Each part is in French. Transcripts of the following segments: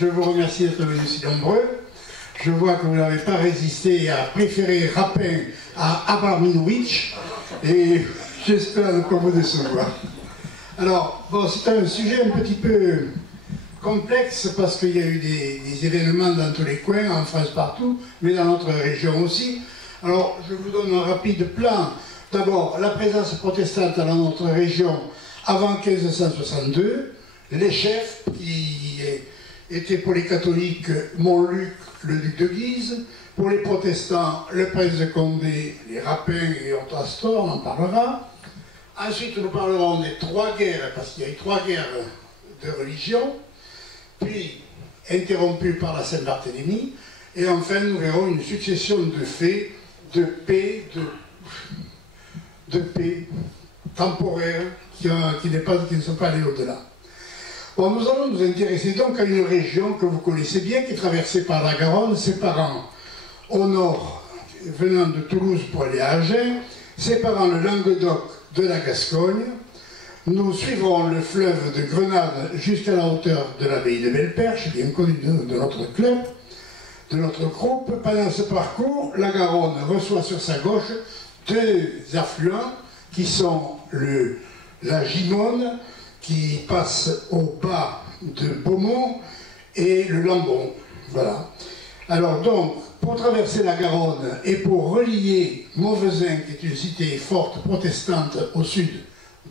je vous remercie d'être venus si nombreux. Je vois que vous n'avez pas résisté à préférer Rapin à Abramovich et j'espère ne pas vous décevoir. Alors, bon, c'est un sujet un petit peu complexe parce qu'il y a eu des événements dans tous les coins, en France partout, mais dans notre région aussi. Alors, je vous donne un rapide plan. D'abord, la présence protestante dans notre région avant 1562, les chefs qui étaient pour les catholiques Montluc, le duc de Guise, pour les protestants, le prince de Condé, les Rapins et Hortastor, on en parlera. Ensuite, nous parlerons des trois guerres, parce qu'il y a eu trois guerres de religion, puis interrompues par la Saint-Barthélemy, et enfin, nous verrons une succession de faits, de paix, de paix temporaire, qui ne sont pas allés au-delà. Bon, nous allons nous intéresser donc à une région que vous connaissez bien, qui est traversée par la Garonne, séparant au nord, venant de Toulouse pour aller à Agen, séparant le Languedoc de la Gascogne. Nous suivrons le fleuve de Grenade jusqu'à la hauteur de l'abbaye de Belperche, bien connue de notre club, de notre groupe. Pendant ce parcours, la Garonne reçoit sur sa gauche deux affluents qui sont la Gimone, qui passe au bas de Beaumont, et le Lambon. Voilà. Alors donc, pour traverser la Garonne et pour relier Mauvezin, qui est une cité forte protestante au sud,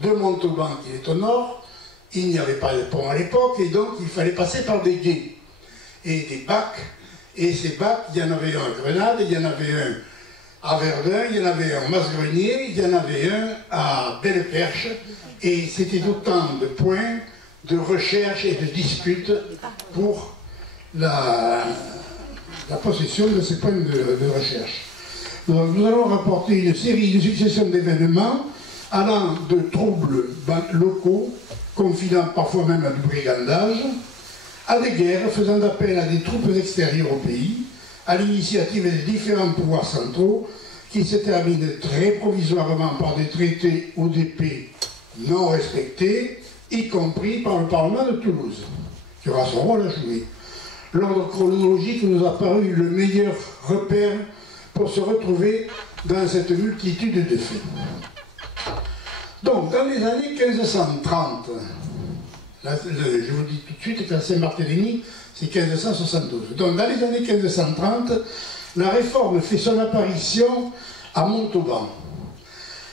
de Montauban, qui est au nord, il n'y avait pas de pont à l'époque, et donc il fallait passer par des gués et des bacs. Et ces bacs, il y en avait un à Grenade, il y en avait un à Verdun, il y en avait un à Masgrenier, il y en avait un à Belperche, et c'était autant de points de recherche et de disputes pour la possession de ces points de recherche. Donc, nous allons rapporter une succession d'événements allant de troubles locaux, confinant parfois même à du brigandage, à des guerres faisant appel à des troupes extérieures au pays, à l'initiative des différents pouvoirs centraux, qui se terminent très provisoirement par des traités ou des paix non respectés, y compris par le Parlement de Toulouse, qui aura son rôle à jouer. L'ordre chronologique nous a paru le meilleur repère pour se retrouver dans cette multitude de faits. Donc, dans les années 1530, je vous dis tout de suite que la Saint-Barthélemy, c'est 1572. Donc, dans les années 1530, la réforme fait son apparition à Montauban.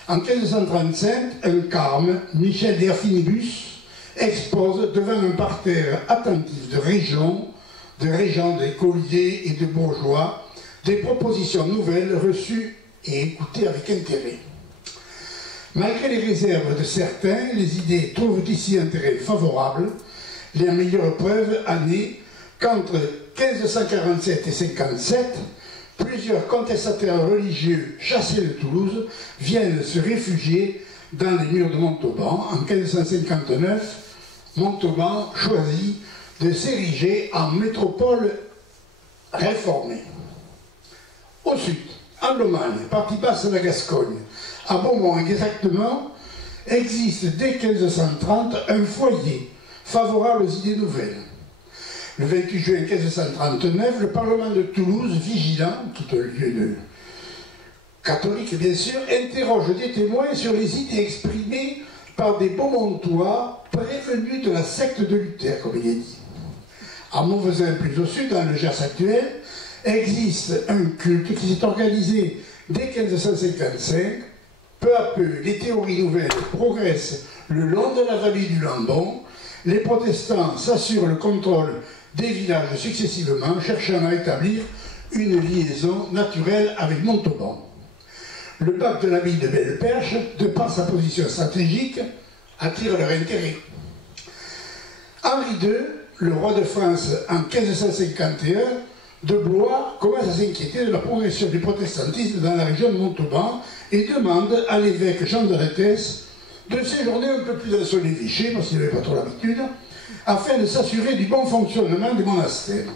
En 1535, un carme, Michel d'Erfinibus, expose devant un parterre attentif de régents, d'écoliers et de bourgeois, des propositions nouvelles reçues et écoutées avec intérêt. Malgré les réserves de certains, les idées trouvent ici un terrain favorable. Les meilleures preuves en est qu'entre 1547 et 1557, plusieurs contestataires religieux chassés de Toulouse viennent se réfugier dans les murs de Montauban. En 1559, Montauban choisit de s'ériger en métropole réformée. Au sud, en Lomagne, partie basse de la Gascogne, à Beaumont exactement, existe dès 1530 un foyer favorable aux idées nouvelles. Le 28 juin 1539, le Parlement de Toulouse, vigilant, tout un lieu de catholique bien sûr, interroge des témoins sur les idées exprimées par des Beaumontois prévenus de la secte de Luther, comme il est dit. À Mauvezin, plus au sud, dans le Gers actuel, existe un culte qui s'est organisé dès 1555. Peu à peu, les théories nouvelles progressent le long de la vallée du Lambon. Les protestants s'assurent le contrôle des villages successivement, cherchant à établir une liaison naturelle avec Montauban. Le bac de l'abbaye de Belperche, de par sa position stratégique, attire leur intérêt. Henri II, le roi de France en 1551, de Blois commence à s'inquiéter de la progression du protestantisme dans la région de Montauban et demande à l'évêque Jean de Rétès de séjourner un peu plus dans son évêché, parce qu'il n'avait pas trop l'habitude, afin de s'assurer du bon fonctionnement des monastères.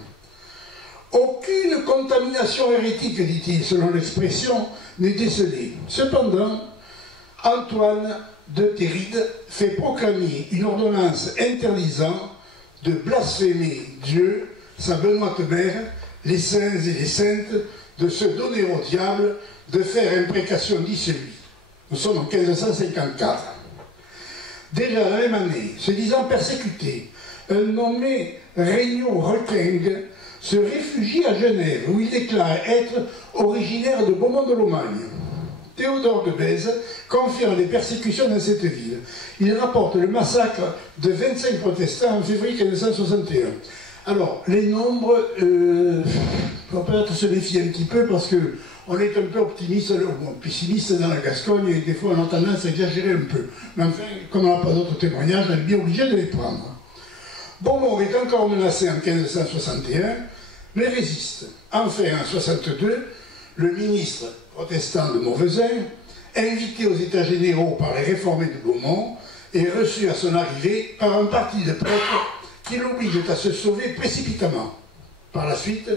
Aucune contamination hérétique, dit-il, selon l'expression, n'est décelée. Cependant, Antoine de Théride fait proclamer une ordonnance interdisant de blasphémer Dieu, sa benoîte mère, les saints et les saintes, de se donner au diable, de faire imprécation, dit celui. Nous sommes en 1554. Déjà la même année, se disant persécuté, un nommé Regnault Requingue se réfugie à Genève, où il déclare être originaire de Beaumont de Lomagne. Théodore de Bèze confirme les persécutions dans cette ville. Il rapporte le massacre de 25 protestants en février 1561. Alors, les nombres, on peut peut-être se méfier un petit peu parce qu'on est un peu optimiste, ou pessimiste dans la Gascogne, et des fois on a tendance à exagérer un peu. Mais enfin, comme on n'a pas d'autres témoignages, on est bien obligé de les prendre. Beaumont est encore menacé en 1561, mais résiste. Enfin, en 62, le ministre protestant de Mauvesin, invité aux États généraux par les réformés de Beaumont, est reçu à son arrivée par un parti de prêtres qui l'obligent à se sauver précipitamment. Par la suite,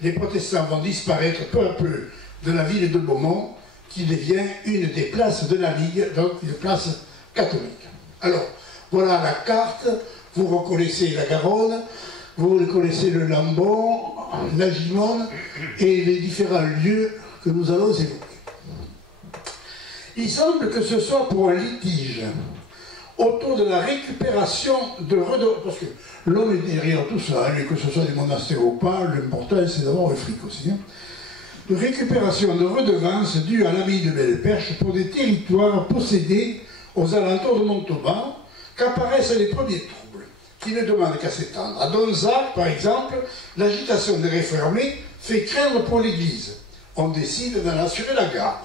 les protestants vont disparaître peu à peu de la ville de Beaumont, qui devient une des places de la Ligue, donc une place catholique. Alors, voilà la carte. Vous reconnaissez la Garonne, vous reconnaissez le Lambon, la Gimone et les différents lieux que nous allons évoquer. Il semble que ce soit pour un litige autour de la récupération de redevances, parce que l'homme est derrière tout ça, et que ce soit des monastères ou pas, l'important c'est d'avoir le fric aussi. De récupération de redevances dues à l'abbaye de Belle-Perche pour des territoires possédés aux alentours de Montauban, qu'apparaissent les premiers troubles, qui ne demandent qu'à s'étendre. À Donzac, par exemple, l'agitation des réformés fait craindre pour l'Église. On décide d'en assurer la garde.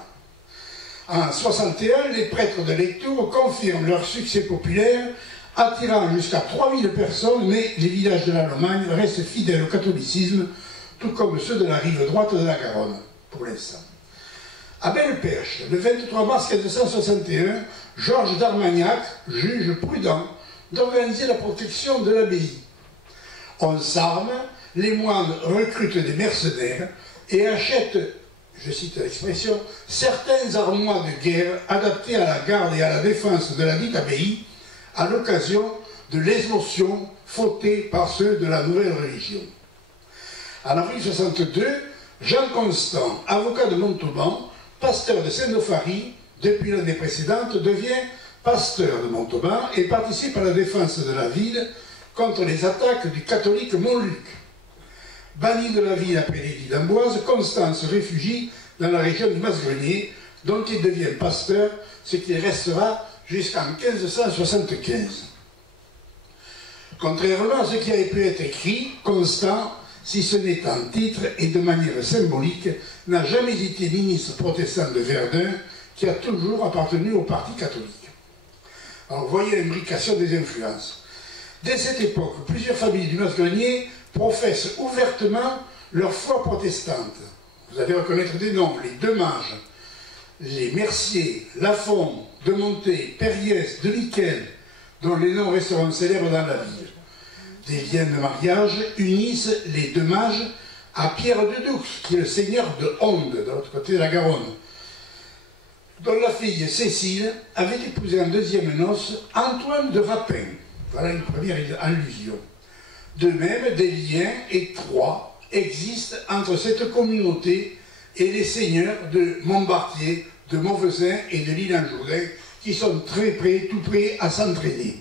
En 61, les prêtres de Lectoure confirment leur succès populaire, attirant jusqu'à 3000 personnes, mais les villages de la Lomagne restent fidèles au catholicisme, tout comme ceux de la rive droite de la Garonne, pour l'instant. À Belle-Perche, le 23 mars 1561, Georges d'Armagnac juge prudent d'organiser la protection de l'abbaye. On s'arme, les moines recrutent des mercenaires et achètent, je cite l'expression, certains armoires de guerre adaptés à la garde et à la défense de la dite abbaye à l'occasion de l'émotion fautée par ceux de la nouvelle religion. En avril 62, Jean Constant, avocat de Montauban, pasteur de Saint-Nopharie, depuis l'année précédente, devient pasteur de Montauban et participe à la défense de la ville contre les attaques du catholique Montluc. Banni de la ville après l'édit d'Amboise, Constant se réfugie dans la région du Masgrenier, dont il devient pasteur, ce qui restera jusqu'en 1575. Contrairement à ce qui avait pu être écrit, Constant, si ce n'est en titre et de manière symbolique, n'a jamais été ministre protestant de Verdun, qui a toujours appartenu au parti catholique. Alors, vous voyez l'imbrication des influences. Dès cette époque, plusieurs familles du Masgrenier professent ouvertement leur foi protestante. Vous allez reconnaître des noms, les Demange, les Mercier, Lafont, Demonté, Périès, de Miquel, dont les noms resteront célèbres dans la ville. Des liens de mariage unissent les Demange à Pierre de Doux, qui est le seigneur de Onde, de l'autre côté de la Garonne, dont la fille Cécile avait épousé en deuxième noces Antoine de Rapin. Voilà une première allusion. De même, des liens étroits existent entre cette communauté et les seigneurs de Montbartier, de Mauvesin et de l'Île-en-Jourdain, qui sont très près, tout près à s'entraider.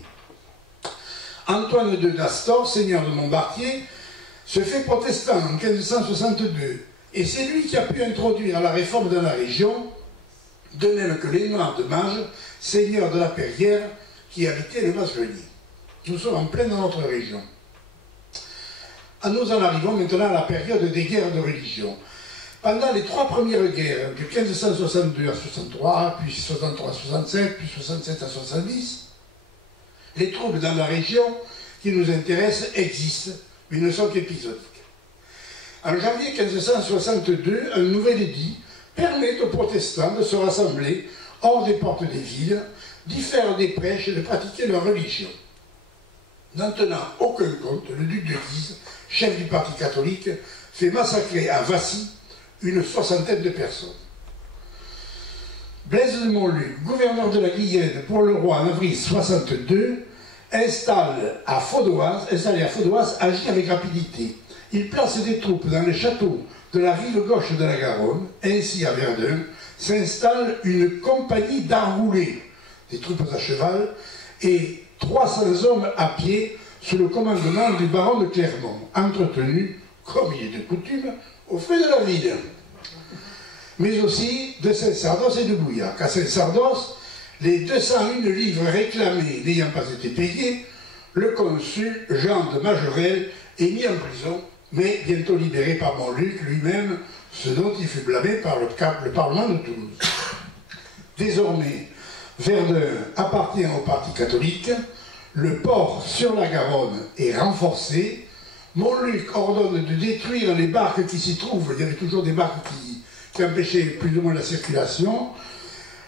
Antoine de Dastor, seigneur de Montbartier, se fait protestant en 1562, et c'est lui qui a pu introduire la réforme dans la région, de même que Léonard de Mage, seigneur de la Perrière, qui habitait le Masgrenier. Nous sommes en plein dans notre région. Nous en arrivons maintenant à la période des guerres de religion. Pendant les trois premières guerres, de 1562 à 63, puis 63 à 67, puis 67 à 70, les troubles dans la région qui nous intéressent existent, mais ne sont qu'épisodiques. En janvier 1562, un nouvel édit permet aux protestants de se rassembler hors des portes des villes, d'y faire des prêches et de pratiquer leur religion. N'en tenant aucun compte, le duc de Guise, chef du parti catholique, fait massacrer à Vassy une soixantaine de personnes. Blaise de Montluc, gouverneur de la Guyenne pour le roi en avril 62, installé à Faudoise, agit avec rapidité. Il place des troupes dans les châteaux de la rive gauche de la Garonne. Ainsi, à Verdun, s'installe une compagnie d'arboulés, des troupes à cheval, et 300 hommes à pied sous le commandement du baron de Clermont, entretenu, comme il est de coutume, au frais de la ville. Mais aussi de Saint-Sardos et de Bouillac. À Saint-Sardos, les 201 livres réclamés n'ayant pas été payés, le consul Jean de Majorelle est mis en prison, mais bientôt libéré par Montluc lui-même, ce dont il fut blâmé par le Parlement de Toulouse. Désormais, Verdun appartient au Parti catholique, le port sur la Garonne est renforcé, Montluc ordonne de détruire les barques qui s'y trouvent, il y avait toujours des barques qui empêchaient plus ou moins la circulation.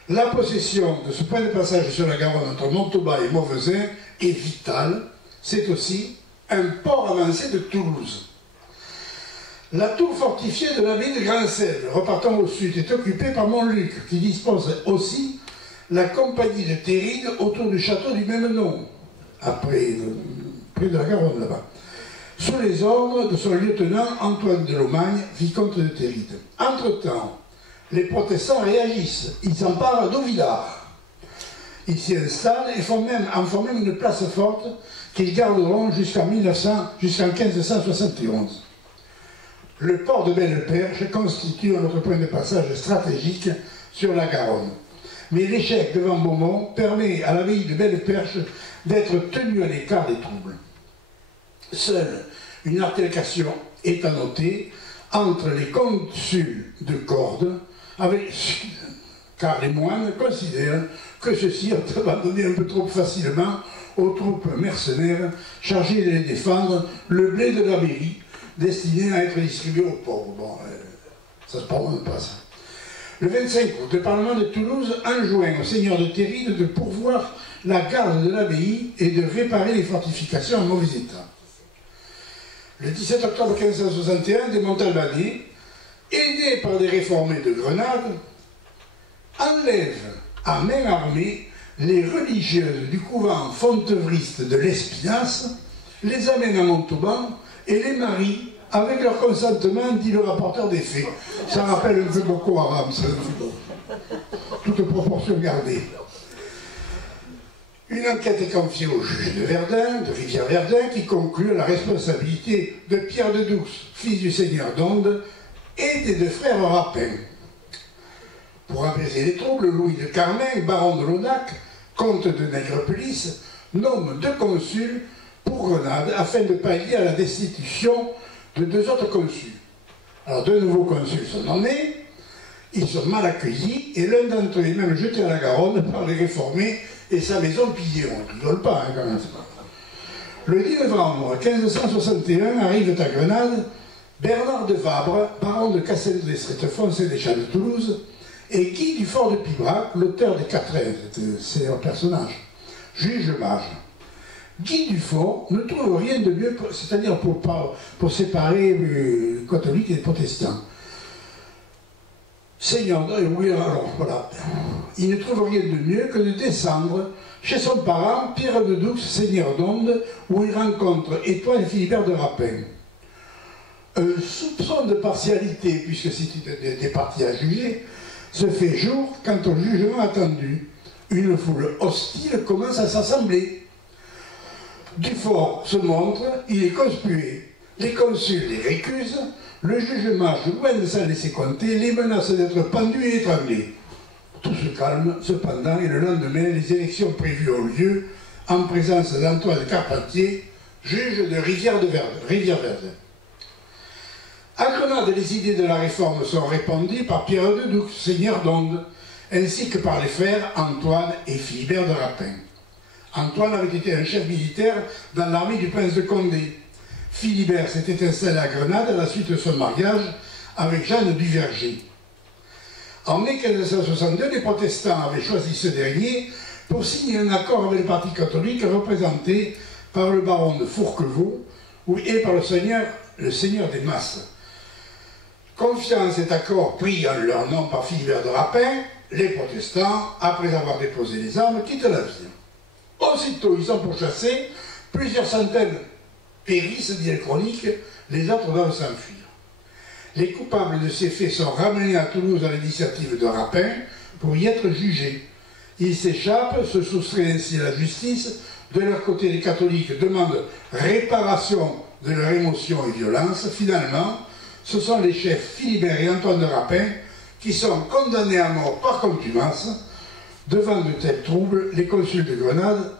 La possession de ce point de passage sur la Garonne entre Montauban et Mauvezin est vitale, c'est aussi un port avancé de Toulouse. La tour fortifiée de l'abbaye de Grand-Sèvres, repartant au sud, est occupée par Montluc, qui dispose aussi la compagnie de Terride autour du château du même nom, près de la Garonne là-bas, sous les ordres de son lieutenant Antoine de Lomagne, vicomte de Terride. Entre-temps, les protestants réagissent, ils s'emparent d'Auvillard. Ils s'y installent et en font même une place forte qu'ils garderont jusqu'en 1571. Le port de Belle-Perche constitue un autre point de passage stratégique sur la Garonne. Mais l'échec devant Beaumont permet à l'abbaye de Belle-Perche d'être tenue à l'écart des troubles. Seule une altercation est à noter entre les consuls de Cordes, car les moines considèrent que ceux-ci ont abandonné un peu trop facilement aux troupes mercenaires chargées de les défendre le blé de la mairie, destiné à être distribué aux pauvres. Bon, ça se pardonne pas, ça. Le 25 août, le Parlement de Toulouse enjoint au seigneur de Terride de pourvoir la garde de l'abbaye et de réparer les fortifications en mauvais état. Le 17 octobre 1561, des Montalbanais, aidés par des réformés de Grenade, enlèvent à main armée les religieuses du couvent fontevriste de l'Espinasse, les amènent à Montauban et les marient avec leur consentement, dit le rapporteur des faits. Ça rappelle un peu Boko Haram, ça. Toute proportion gardée. Une enquête est confiée au juge de Verdun, de Rivière-Verdun, qui conclut à la responsabilité de Pierre de Douce, fils du seigneur d'Onde, et des deux frères Rapin. Pour apaiser les troubles, Louis de Carmin, baron de Launac, comte de Nègrepelisse, nomme 2 consuls pour Grenade afin de pallier à la destitution de 2 autres consuls. Alors 2 nouveaux consuls sont nommés, ils sont mal accueillis et l'un d'entre eux est même jeté à la Garonne par les réformés et sa maison pillée. On ne rigole pas, hein, quand même. Le 10 novembre 1561 arrivent à Grenade Bernard de Vabre, baron de Castel-d'Estrétefond, sénéchal de Toulouse, et Guy du Fort de Pibrac, l'auteur des Quatrains, c'est un personnage, juge mage. Guy Dufort ne trouve rien de mieux, c'est-à-dire pour séparer les catholiques et les protestants. Seigneur, oui, alors voilà, il ne trouve rien de mieux que de descendre chez son parent, Pierre de Douce, seigneur d'Onde, où il rencontre Étoile Philibert de Rapin. Un soupçon de partialité, puisque c'est des parties à juger, se fait jour quant au jugement attendu. Une foule hostile commence à s'assembler. Dufort se montre, il est conspué. Les consuls les récusent, le juge mage, loin de s'en laisser compter, les menace d'être pendu et étranglé. Tout se calme, cependant, et le lendemain, les élections prévues ont lieu en présence d'Antoine Carpentier, juge de Rivière-Verdun. À Grenade, les idées de la réforme sont répandues par Pierre de Douce, seigneur d'Onde, ainsi que par les frères Antoine et Philibert de Rapin. Antoine avait été un chef militaire dans l'armée du prince de Condé. Philibert s'était installé à Grenade à la suite de son mariage avec Jeanne du Verger. En mai 1562, les protestants avaient choisi ce dernier pour signer un accord avec le parti catholique représenté par le baron de Fourquevaux et par le seigneur des Masses. Confiant cet accord pris en leur nom par Philibert de Rapin, les protestants, après avoir déposé les armes, quittent la ville. Aussitôt, ils sont pourchassés, plusieurs centaines périssent, dit la chronique, les autres doivent s'enfuir. Les coupables de ces faits sont ramenés à Toulouse à l'initiative de Rapin pour y être jugés. Ils s'échappent, se soustraient ainsi à la justice. De leur côté, les catholiques demandent réparation de leur émotion et violence. Finalement, ce sont les chefs Philibert et Antoine de Rapin qui sont condamnés à mort par contumace. Devant de tels troubles, les consuls de Grenade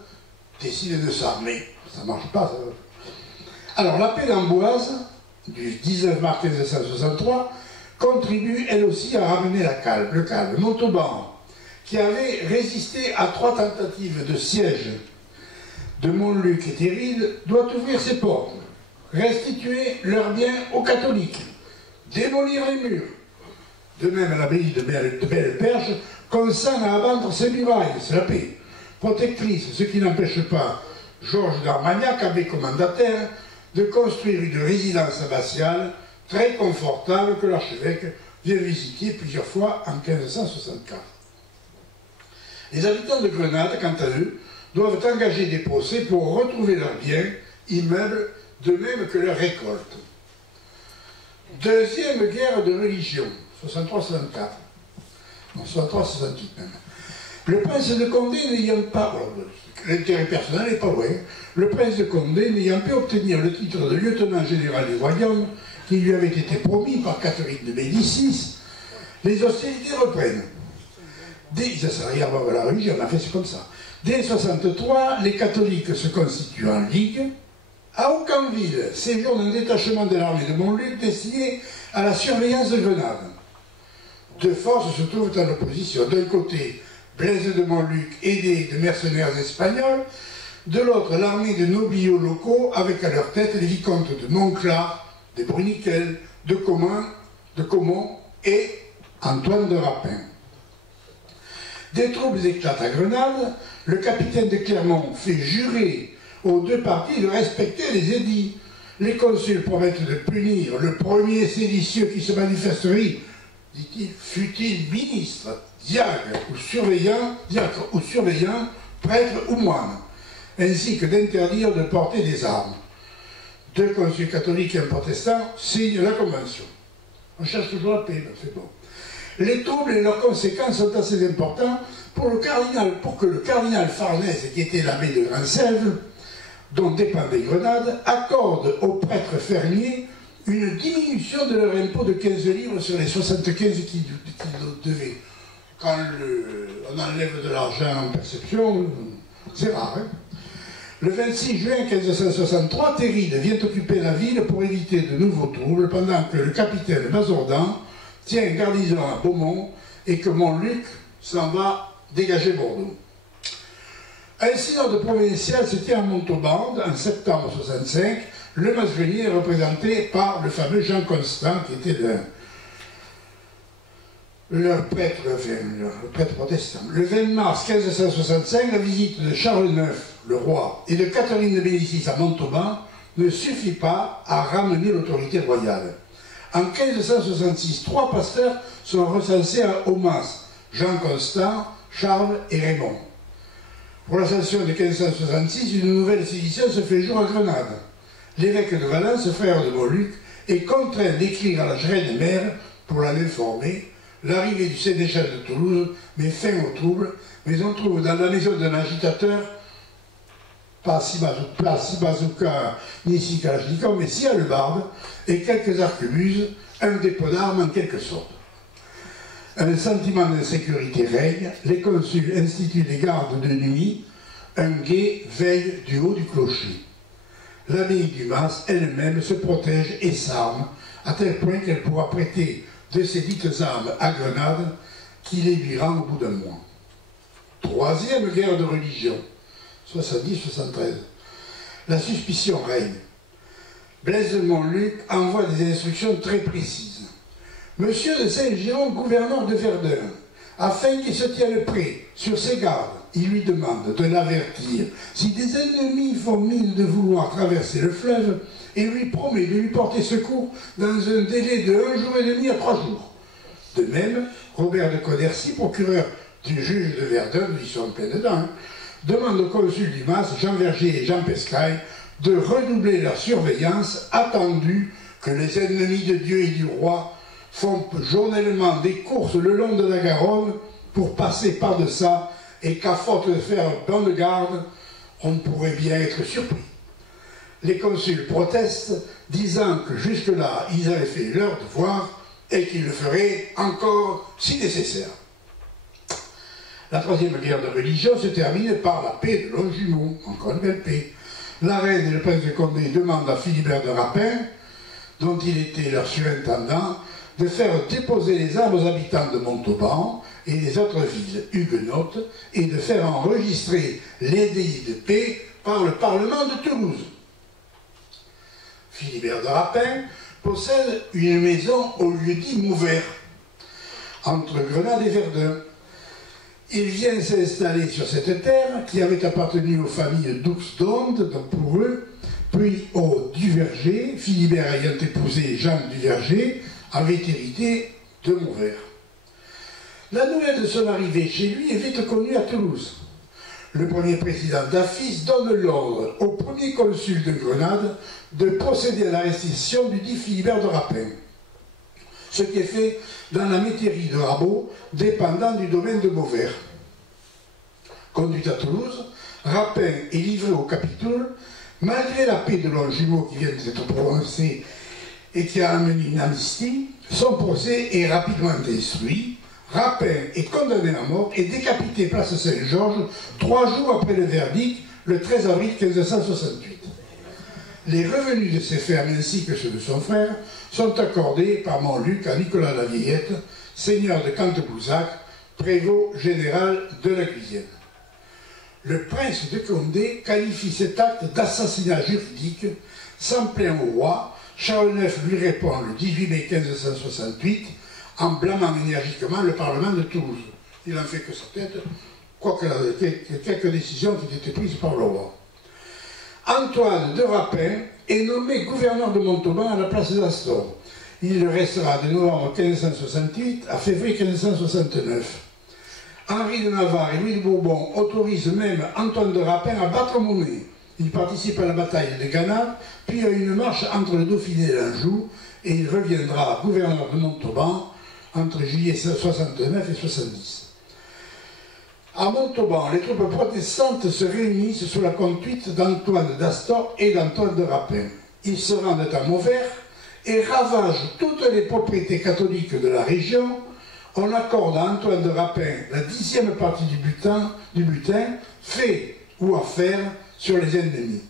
décident de s'armer. Ça ne marche pas, ça. Alors, la paix d'Amboise, du 19 mars 1563, contribue elle aussi à ramener le calme. Montauban, qui avait résisté à 3 tentatives de siège de Montluc et Théride, doit ouvrir ses portes, restituer leurs biens aux catholiques, démolir les murs. De même, l'abbaye de Belle-Perche consent à abattre ses murailles, c'est la paix, protectrice, ce qui n'empêche pas Georges d'Armagnac, abbé commendataire, de construire une résidence abbatiale très confortable que l'archevêque vient visiter plusieurs fois en 1564. Les habitants de Grenade, quant à eux, doivent engager des procès pour retrouver leurs biens, immeubles, de même que leurs récoltes. Deuxième guerre de religion, 63-64, non, 63-68 même. Le prince de Condé n'ayant pas, l'intérêt personnel n'est pas loin, le prince de Condé n'ayant pu obtenir le titre de lieutenant général du royaume qui lui avait été promis par Catherine de Médicis, les hostilités reprennent. Ça sert à rien à la religion, en fait c'est comme ça. Dès 63, les catholiques se constituent en ligue. À Aucamville séjourne un détachement de l'armée de Montluc destiné à la surveillance de Grenade. Deux forces se trouvent en opposition. D'un côté, Blaise de Montluc aidé de mercenaires espagnols, de l'autre, l'armée de nobliaux locaux avec à leur tête les vicomtes de Montclar, de Bruniquel, de Caumont et Antoine de Rapin. Des troubles éclatent à Grenade, le capitaine de Clermont fait jurer aux deux parties de respecter les édits. Les consuls promettent de punir le premier séditieux qui se manifesterait, dit-il, fût-il ministre, diacre ou surveillant, prêtre ou moine, ainsi que d'interdire de porter des armes. Deux consuls catholiques et un protestant signent la convention. On cherche toujours la paix, c'est bon. Les troubles et leurs conséquences sont assez importants pour que le cardinal Farnèse, qui était l'abbé de Grand-Sèvres, dont dépendait Grenade, accorde aux prêtres fermiers une diminution de leur impôt de 15 livres sur les 75 qu'ils devaient. Quand on enlève de l'argent en perception, c'est rare. Hein. Le 26 juin 1563, Théride vient occuper la ville pour éviter de nouveaux troubles, pendant que le capitaine Bazordan tient garnison à Beaumont et que Montluc s'en va dégager Bordeaux. Un synode provincial se tient à Montauban en septembre 65. Le Masvelier est représenté par le fameux Jean Constant, qui était leur prêtre protestant. Le 20 mars 1565, la visite de Charles IX, le roi, et de Catherine de Médicis à Montauban ne suffit pas à ramener l'autorité royale. En 1566, 3 pasteurs sont recensés à Aumas, Jean Constant, Charles et Raymond. Pour l'ascension de 1566, une nouvelle sédition se fait jour à Grenade. L'évêque de Valence, frère de Montluc, est contraint d'écrire à la reine mère pour l'en informer. L'arrivée du sénéchal de Toulouse met fin au trouble, mais on trouve dans la maison d'un agitateur, pas si bazooka ni si kalachnikov, mais si hallebarde, et quelques arquebuses, un dépôt d'armes en quelque sorte. Un sentiment d'insécurité règne, les consuls instituent des gardes de nuit, un guet veille du haut du clocher. L'abbaye du Mas elle-même se protège et s'arme, à tel point qu'elle pourra prêter de ces dites armes à Grenade, qui les lui rend au bout d'un mois. Troisième guerre de religion, 70-73. La suspicion règne. Blaise de Montluc envoie des instructions très précises. Monsieur de Saint-Giron, gouverneur de Verdun, afin qu'il se tienne prêt, sur ses gardes, il lui demande de l'avertir si des ennemis font mine de vouloir traverser le fleuve, et lui promet de lui porter secours dans un délai de 1 jour et demi à 3 jours. De même, Robert de Codercy, procureur du juge de Verdun, ils sont pleins dedans, demande au consul du Mas, Jean Vergier et Jean Pescaille, de redoubler leur surveillance, attendu que les ennemis de Dieu et du roi font journellement des courses le long de la Garonne pour passer par-deçà et qu'à faute de faire bonne garde, on pourrait bien être surpris. Les consuls protestent, disant que jusque-là, ils avaient fait leur devoir et qu'ils le feraient encore si nécessaire. La troisième guerre de religion se termine par la paix de Longjumeau, encore une belle paix. La reine et le prince de Condé demandent à Philibert de Rapin, dont il était leur surintendant, de faire déposer les armes aux habitants de Montauban et des autres villes huguenotes et de faire enregistrer l'édit de paix par le Parlement de Toulouse. Philibert de Rapin possède une maison au lieu-dit Mouvert, entre Grenade et Verdun. Il vient s'installer sur cette terre qui avait appartenu aux familles d'Oux-d'Onde, donc pour eux, puis aux Duverger. Philibert ayant épousé Jeanne Duverger, avait hérité de Mouvert. La nouvelle de son arrivée chez lui est vite connue à Toulouse. Le premier président d'Affice donne l'ordre au premier consul de Grenade de procéder à la restitution du dit Philibert de Rapin, ce qui est fait dans la métairie de Rabault, dépendant du domaine de Beauvert. Conduit à Toulouse, Rapin est livré au Capitole, malgré la paix de Longjumeau qui vient d'être prononcée et qui a amené une amnistie. Son procès est rapidement instruit. Rapin est condamné à mort et décapité place Saint-Georges 3 jours après le verdict, le 13 avril 1568. Les revenus de ses fermes ainsi que ceux de son frère sont accordés par Montluc à Nicolas Lavillette, seigneur de Cantebouzac, prévôt général de la Guyenne. Le prince de Condé qualifie cet acte d'assassinat juridique, s'en plaint au roi. Charles IX lui répond le 18 mai 1568 en blâmant énergiquement le Parlement de Toulouse. Il n'en fait que sa tête, quoique quelques décisions qui étaient prises par le roi. Antoine de Rapin est nommé gouverneur de Montauban à la place d'Astor. Il le restera de novembre 1568 à février 1569. Henri de Navarre et Louis de Bourbon autorisent même Antoine de Rapin à battre monnaie. Il participe à la bataille de Gannat, puis à une marche entre le Dauphiné et l'Anjou, et il reviendra gouverneur de Montauban entre juillet 69 et 70. À Montauban, les troupes protestantes se réunissent sous la conduite d'Antoine d'Astor et d'Antoine de Rapin. Ils se rendent à Mauvert et ravagent toutes les propriétés catholiques de la région. On accorde à Antoine de Rapin la 10e partie du butin fait ou à faire sur les ennemis.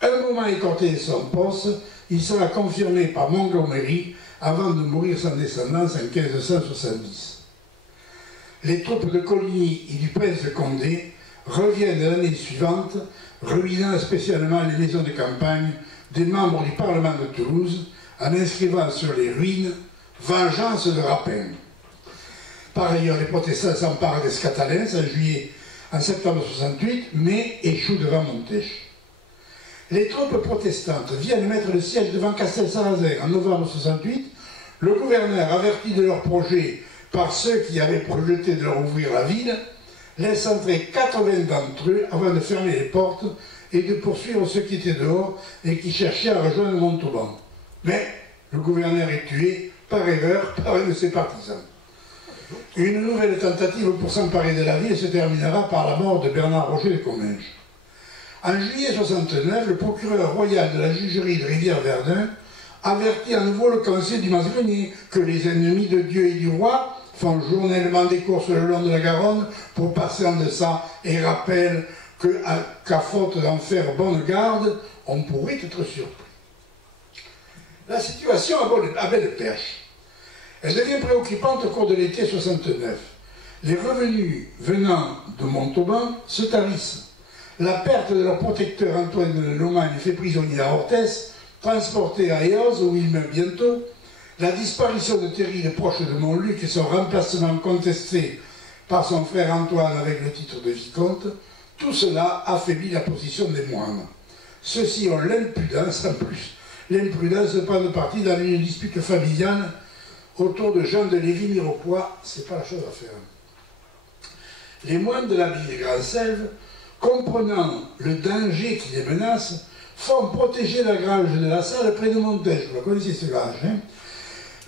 Un moment écorté de son poste, il sera confirmé par Montgomery avant de mourir sans descendance en 1570. Les troupes de Coligny et du prince de Condé reviennent l'année suivante, ruinant spécialement les maisons de campagne des membres du Parlement de Toulouse en inscrivant sur les ruines « Vengeance de Rapin ». Par ailleurs, les protestants s'emparent d'Escatalins en septembre 68, mais échouent devant Montèche. Les troupes protestantes viennent mettre le siège devant Castel-Sarrazin en novembre 68. Le gouverneur, averti de leur projet par ceux qui avaient projeté de leur ouvrir la ville, laisse entrer 80 d'entre eux avant de fermer les portes et de poursuivre ceux qui étaient dehors et qui cherchaient à rejoindre Montauban. Mais le gouverneur est tué par erreur par un de ses partisans. Une nouvelle tentative pour s'emparer de la ville se terminera par la mort de Bernard Roger de Comminges. En juillet 69, le procureur royal de la jugerie de Rivière-Verdun avertit à nouveau le conseil du Mas-Grenier que les ennemis de Dieu et du roi font journellement des courses le long de la Garonne pour passer en deçà et rappellent qu'à faute d'en faire bonne garde, on pourrait être surpris. La situation a belle perche. Elle devient préoccupante au cours de l'été 69. Les revenus venant de Montauban se tarissent. La perte de leur protecteur Antoine de Lomagne fait prisonnier à Orthès, transporté à Eoz où il meurt bientôt, la disparition de Thierry, le proche de Montluc, et son remplacement contesté par son frère Antoine avec le titre de vicomte, tout cela affaiblit la position des moines. Ceux-ci ont l'impudence, en plus, l'imprudence de prendre parti dans une dispute familiale autour de Jean de Lévis-Mirepoix. C'est pas la chose à faire. Les moines de l'abbaye de Grand-Selve comprenant le danger qui les menace, font protéger la grange de la Salle près de Montaigne. Vous connaissez ce grange, hein?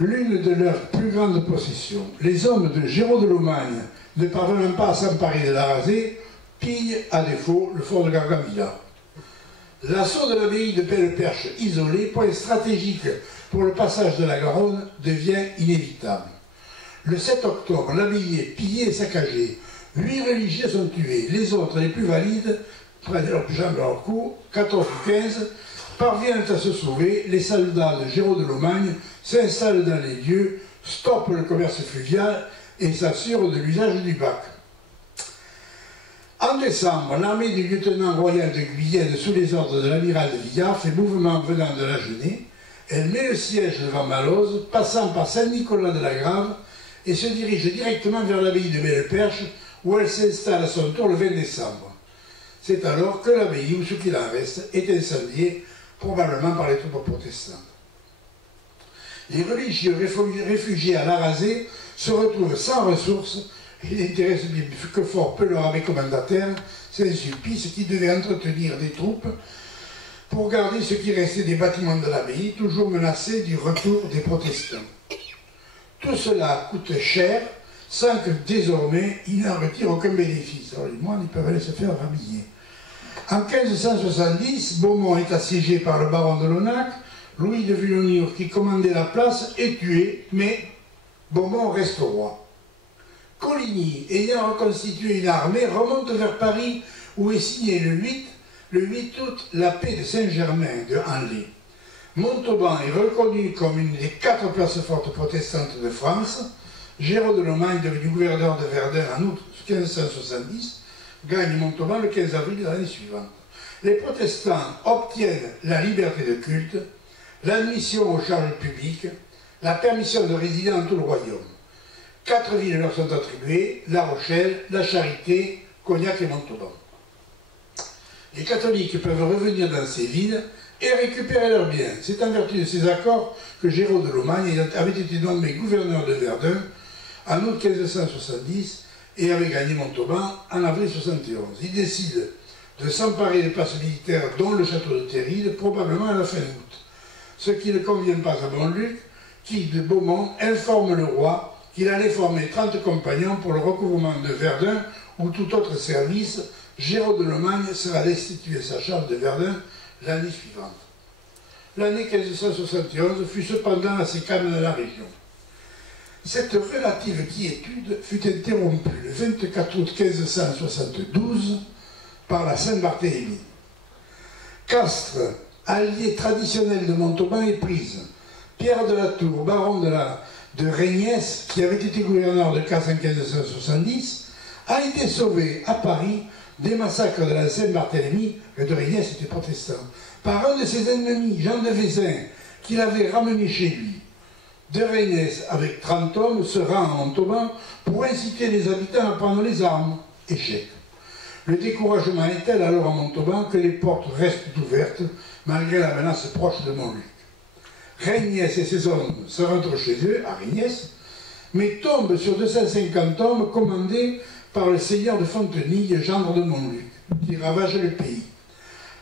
L'une de leurs plus grandes possessions. Les hommes de Géraud de Lomagne, ne parvenant pas à s'emparer de la rasée, pillent à défaut le fort de Gargavilla. L'assaut de l'abbaye de Belle-Perche isolée, point stratégique pour le passage de la Garonne, devient inévitable. Le 7 octobre, l'abbaye est pillée et saccagée. 8 religieux sont tués. Les autres, les plus valides, prennent leurs jambes à leur cou, 14 ou 15, parviennent à se sauver. Les soldats de Géraud de Lomagne s'installent dans les lieux, stoppent le commerce fluvial et s'assurent de l'usage du bac. En décembre, l'armée du lieutenant royal de Guyenne, sous les ordres de l'amiral de Villars, fait mouvement venant de la Genée. Elle met le siège devant Malose, passant par Saint-Nicolas de la Grave, et se dirige directement vers l'abbaye de Belle-Perche, où elle s'installe à son tour le 20 décembre. C'est alors que l'abbaye, ou ce qu'il en reste, est incendiée, probablement par les troupes protestantes. Les religieux réfugiés à la rasée se retrouvent sans ressources. Il n'intéresse bien que fort peu leur abbé commendataire, Saint-Sulpice, qui devait entretenir des troupes pour garder ce qui restait des bâtiments de l'abbaye, toujours menacés du retour des protestants. Tout cela coûte cher, sans que désormais il n'en retire aucun bénéfice. Alors les moines, ils peuvent aller se faire rhabiller. En 1570, Beaumont est assiégé par le baron de Lonac. Louis de Villeneuve, qui commandait la place, est tué, mais Beaumont reste roi. Coligny, ayant reconstitué une armée, remonte vers Paris, où est signée le 8 août la paix de Saint-Germain de Henley. Montauban est reconnu comme une des 4 places fortes protestantes de France. Géraud de Lomagne, devenu gouverneur de Verdun en août 1570, gagne Montauban le 15 avril de l'année suivante. Les protestants obtiennent la liberté de culte, l'admission aux charges publiques, la permission de résider dans tout le royaume. 4 villes leur sont attribuées, La Rochelle, La Charité, Cognac et Montauban. Les catholiques peuvent revenir dans ces villes et récupérer leurs biens. C'est en vertu de ces accords que Géraud de Lomagne avait été nommé gouverneur de Verdun en août 1570 et avait gagné Montauban en avril 71. Il décide de s'emparer des places militaires, dont le château de Théride, probablement à la fin août. Ce qui ne convient pas à Montluc, qui, de Beaumont, informe le roi qu'il allait former 30 compagnons pour le recouvrement de Verdun ou tout autre service. Géraud de Lomagne sera destitué de sa charge de Verdun l'année suivante. L'année 1571 fut cependant assez calme dans la région. Cette relative quiétude fut interrompue le 24 août 1572 par la Saint-Barthélemy. Castres, allié traditionnel de Montauban, est prise. Pierre de la Tour, baron de Régnès, qui avait été gouverneur de Castres en 1570, a été sauvé à Paris des massacres de la Saint-Barthélemy, et de Régnès était protestant, par un de ses ennemis, Jean de Vézin, qui l'avait ramené chez lui. De Régnès, avec 30 hommes, se rend à Montauban pour inciter les habitants à prendre les armes. Échec. Le découragement est tel alors à Montauban que les portes restent ouvertes, malgré la menace proche de Montluc. Régnès et ses hommes se rentrent chez eux, à Régnès, mais tombent sur 250 hommes commandés par le seigneur de Fontenille, gendre de Montluc, qui ravage le pays.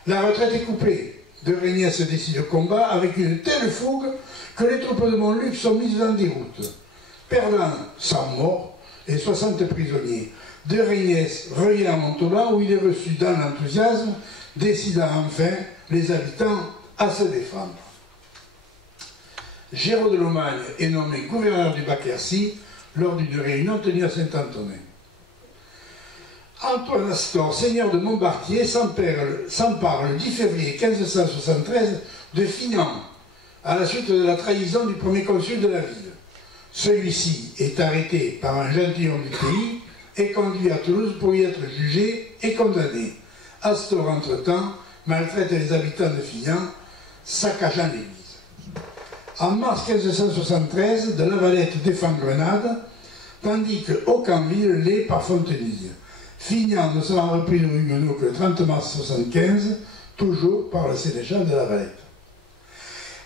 La retraite est coupée. De Régnès décide le combat avec une telle fougue que les troupes de Montluc sont mises en déroute, perdant 100 morts et 60 prisonniers. De Régnès revient à Montauban où il est reçu dans l'enthousiasme, décidant enfin les habitants à se défendre. Géraud de Lomagne est nommé gouverneur du Bac-Quercy lors d'une réunion tenue à Saint-Antonin. Antoine Astor, seigneur de Montbartier, s'empare le 10 février 1573 de Finan, à la suite de la trahison du premier consul de la ville. Celui-ci est arrêté par un gentilhomme du pays et conduit à Toulouse pour y être jugé et condamné. Astor, entre-temps, maltraite les habitants de Finan, saccageant l'église. En mars 1573, de Lavalette défend Grenade, tandis que Aucamville l'est par Fontenille. Fignan ne sera repris de Huguenot que le 30 mars 1575, toujours par le sénéchal de Lavalette.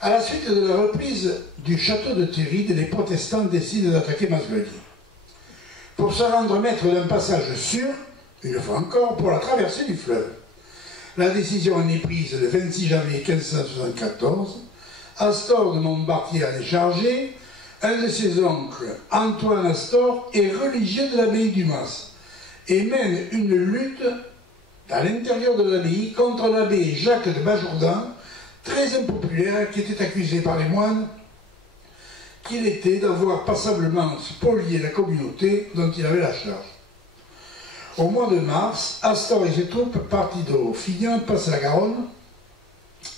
À la suite de la reprise du château de Théride, les protestants décident d'attaquer Masguelier. Pour se rendre maître d'un passage sûr, une fois encore, pour la traversée du fleuve. La décision en est prise le 26 janvier 1574. Astor de Montbartier en est chargé. Un de ses oncles, Antoine Astor, est religieux de l'abbaye du Mas et mène une lutte à l'intérieur de l'abbaye contre l'abbé Jacques de Bajourdan, très impopulaire, qui était accusé par les moines qu'il était d'avoir passablement spolié la communauté dont il avait la charge. Au mois de mars, Astor et ses troupes, partis d'Aufignan, passent la Garonne,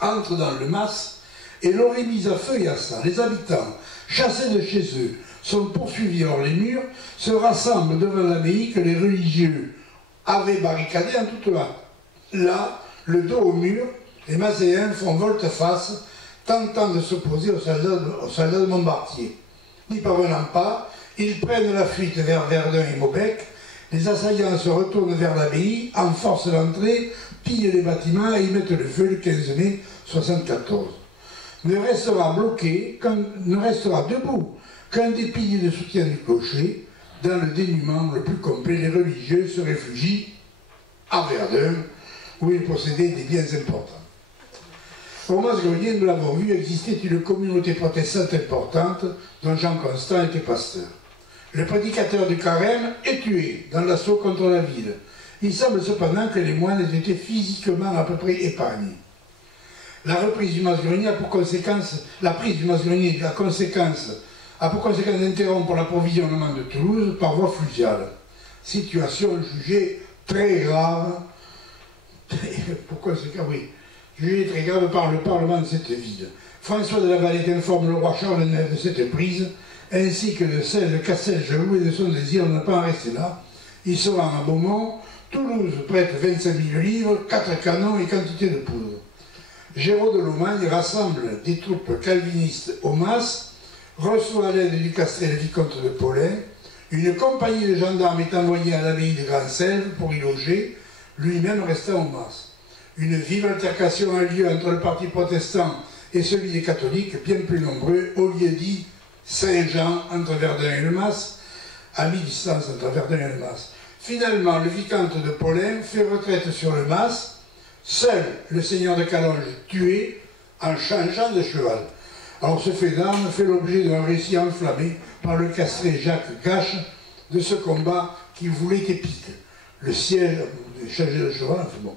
entrent dans le Mas et l'auraient mis à feu et à sang. Les habitants, chassés de chez eux, sont poursuivis hors les murs, se rassemblent devant l'abbaye que les religieux avaient barricadée en toute hâte. Là, le dos au mur, les Mazéens font volte-face, tentant de s'opposer aux soldats de Montbartier. N'y parvenant pas, ils prennent la fuite vers Verdun et Maubec. Les assaillants se retournent vers l'abbaye, en force l'entrée, pillent les bâtiments et y mettent le feu le 15 mai 1974. Ne restera debout qu'un des piliers de soutien du clocher. Dans le dénuement le plus complet, les religieux se réfugient à Verdun, où ils possédaient des biens importants. Au Mas-Grenier, nous l'avons vu, existait une communauté protestante importante dont Jean Constant était pasteur. Le prédicateur du Carême est tué dans l'assaut contre la ville. Il semble cependant que les moines étaient physiquement à peu près épargnés. La reprise du Mas-Grenier a pour conséquence, la prise du Mas-Grenier a pour conséquence d'interrompre l'approvisionnement de Toulouse par voie fluviale. Situation jugée très grave. Pourquoi c'est grave? Oui. Jugée très grave par le Parlement de cette ville. François de la Valette informe le roi Charles IX de cette prise, ainsi que de celle de Castel-Jaloux et de son désir de ne pas en rester là. Il se rend à Beaumont. Toulouse prête 25 000 livres, 4 canons et quantité de poudre. Géraud de Lomagne rassemble des troupes calvinistes au Mas, reçoit l'aide du Castré le vicomte de Paulin. Une compagnie de gendarmes est envoyée à l'abbaye de Grand-Selve pour y loger, lui-même restant au Mas. Une vive altercation a lieu entre le parti protestant et celui des catholiques, bien plus nombreux, au lieu dit Saint-Jean entre Verdun et le Mas, à mi-distance entre Verdun et le Mas. Finalement, le vicomte de Paulin fait retraite sur le Mas, seul le seigneur de Calonge tué en changeant de cheval. Alors ce fait d'armes fait l'objet d'un récit enflammé par le castré Jacques Gache de ce combat qui voulait épique. Le siège, changer de cheval, enfin bon.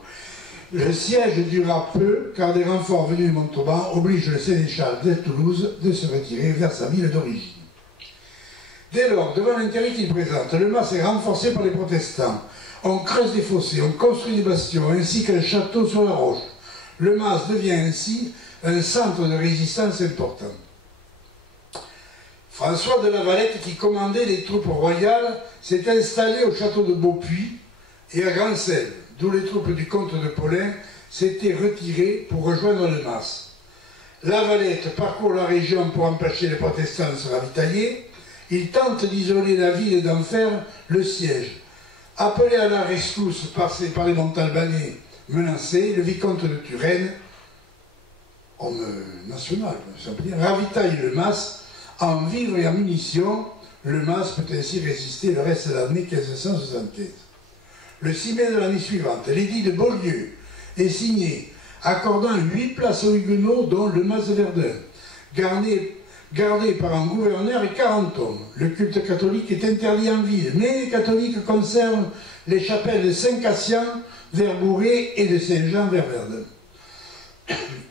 Le siège dura peu, car des renforts venus de Montauban obligent le sénéchal de Toulouse de se retirer vers sa ville d'origine. Dès lors, devant l'intérêt qu'il présente, le Mas est renforcé par les protestants. On creuse des fossés, on construit des bastions, ainsi qu'un château sur la roche. Le Mas devient ainsi un centre de résistance important. François de la Valette, qui commandait les troupes royales, s'est installé au château de Beaupuy et à Grand-Selve, d'où les troupes du comte de Paulin s'étaient retirées pour rejoindre le Mas. La Valette parcourt la région pour empêcher les protestants de se ravitailler. Il tente d'isoler la ville et d'en faire le siège. Appelé à la rescousse par les Montalbanais menacés, le vicomte de Turenne, homme national, ravitaille le Mas en vivres et en munitions. Le Mas peut ainsi résister le reste de l'année 1575. Le 6 mai de l'année suivante, l'édit de Beaulieu est signé, accordant 8 places aux Huguenots, dont le Mas de Verdun, gardé par un gouverneur et 40 hommes. Le culte catholique est interdit en ville, mais les catholiques conservent les chapelles de Saint-Cassian vers Bourré et de Saint-Jean vers Verdun.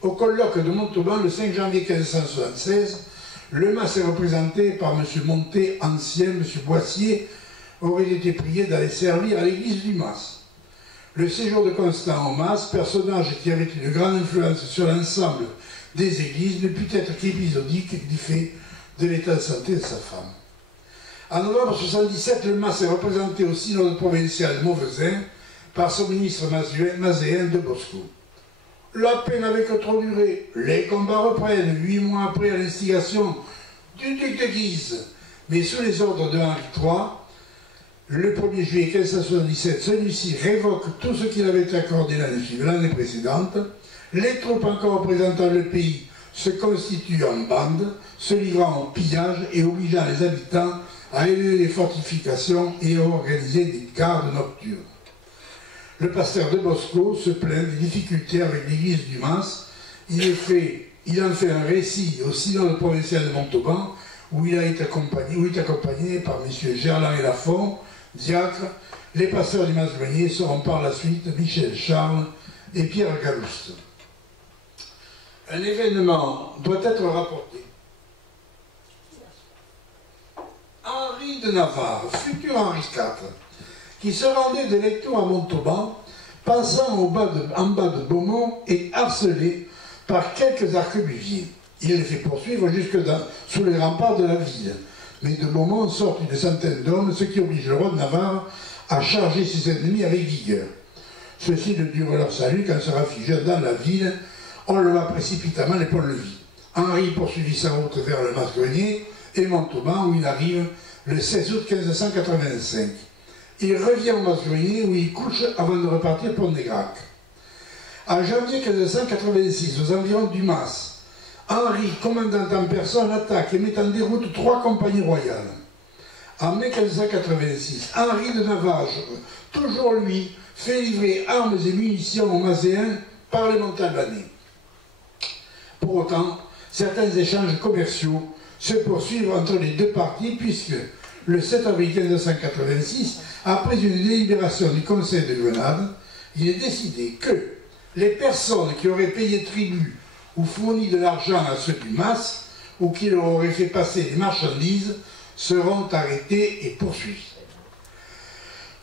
Au colloque de Montauban, le 5 janvier 1576, le Mas est représenté par M. Montet, ancien, M. Boissier, aurait été prié d'aller servir à l'église du Mas. Le séjour de Constant au Mas, personnage qui avait une grande influence sur l'ensemble des églises, ne put être qu'épisodique du fait de l'état de santé de sa femme. En novembre 1977, le Mas est représenté au synode provincial Mauvesin par son ministre mazéen de Bosco. La paix n'avait que trop duré. Les combats reprennent 8 mois après l'instigation du duc de Guise, mais sous les ordres de Henri III. Le 1er juillet 1577, celui-ci révoque tout ce qu'il avait accordé l'année précédente. Les troupes encore représentant le pays se constituent en bandes, se livrant au pillage et obligeant les habitants à élever les fortifications et à organiser des gardes nocturnes. le pasteur de Bosco se plaint des difficultés avec l'église du Mas. Il en fait un récit au synode provincial de Montauban, où il est accompagné par M. Gerland et Lafont, diacre. Les pasteurs du Mas-Grenier seront par la suite Michel Charles et Pierre Galouste. Un événement doit être rapporté. Henri de Navarre, futur Henri IV, qui se rendait de Lectoure à Montauban, passant en bas de Beaumont et harcelé par quelques arquebusiers. Il les fait poursuivre jusque sous les remparts de la ville. Mais de Beaumont sortent une centaine d'hommes, ce qui oblige le roi de Navarre à charger ses ennemis avec vigueur. Ceux-ci ne durent leur salut qu'en se réfugiant dans la ville, on leva précipitamment les ponts-levis. Henri poursuivit sa route vers le Mas-Grenier et Montauban, où il arrive le 16 août 1585. Il revient au Mas-Grenier, où il couche avant de repartir pour Négrac. En janvier 1586, aux environs du Mas, Henri, commandant en personne, attaque et met en déroute 3 compagnies royales. En mai 1586, Henri de Navarre, toujours lui, fait livrer armes et munitions aux Mazéens par les Montalbanais. Pour autant, certains échanges commerciaux se poursuivent entre les deux parties, puisque le 7 avril 1586, après une délibération du Conseil de Grenade, il est décidé que les personnes qui auraient payé tribut ou fourni de l'argent à ceux du Mas, ou qui leur auraient fait passer des marchandises, seront arrêtés et poursuivis.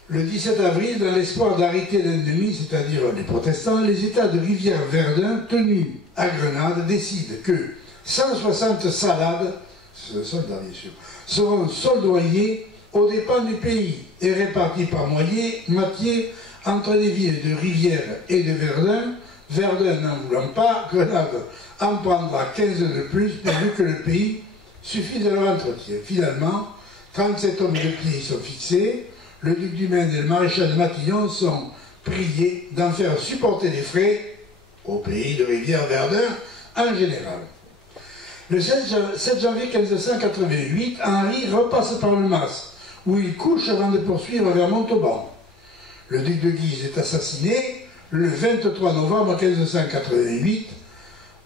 Le 17 avril, dans l'espoir d'arrêter l'ennemi, c'est-à-dire les protestants, les États de Rivière-Verdun, tenus à Grenade, décident que 160 salades, soldats bien sûr, seront soldoyés aux dépens du pays et répartis par moitié entre les villes de Rivière et de Verdun. Verdun n'en voulant pas, Grenade en prendra 15 de plus pourvu que le pays suffise à leur entretien. Finalement, 37 hommes de pied y sont fixés. Le duc du Maine et le maréchal de Matignon sont priés d'en faire supporter les frais au pays de Rivière-Verdun en général. Le 7 janvier 1588, Henri repasse par le Mas, où il couche avant de poursuivre vers Montauban. Le duc de Guise est assassiné le 23 novembre 1588.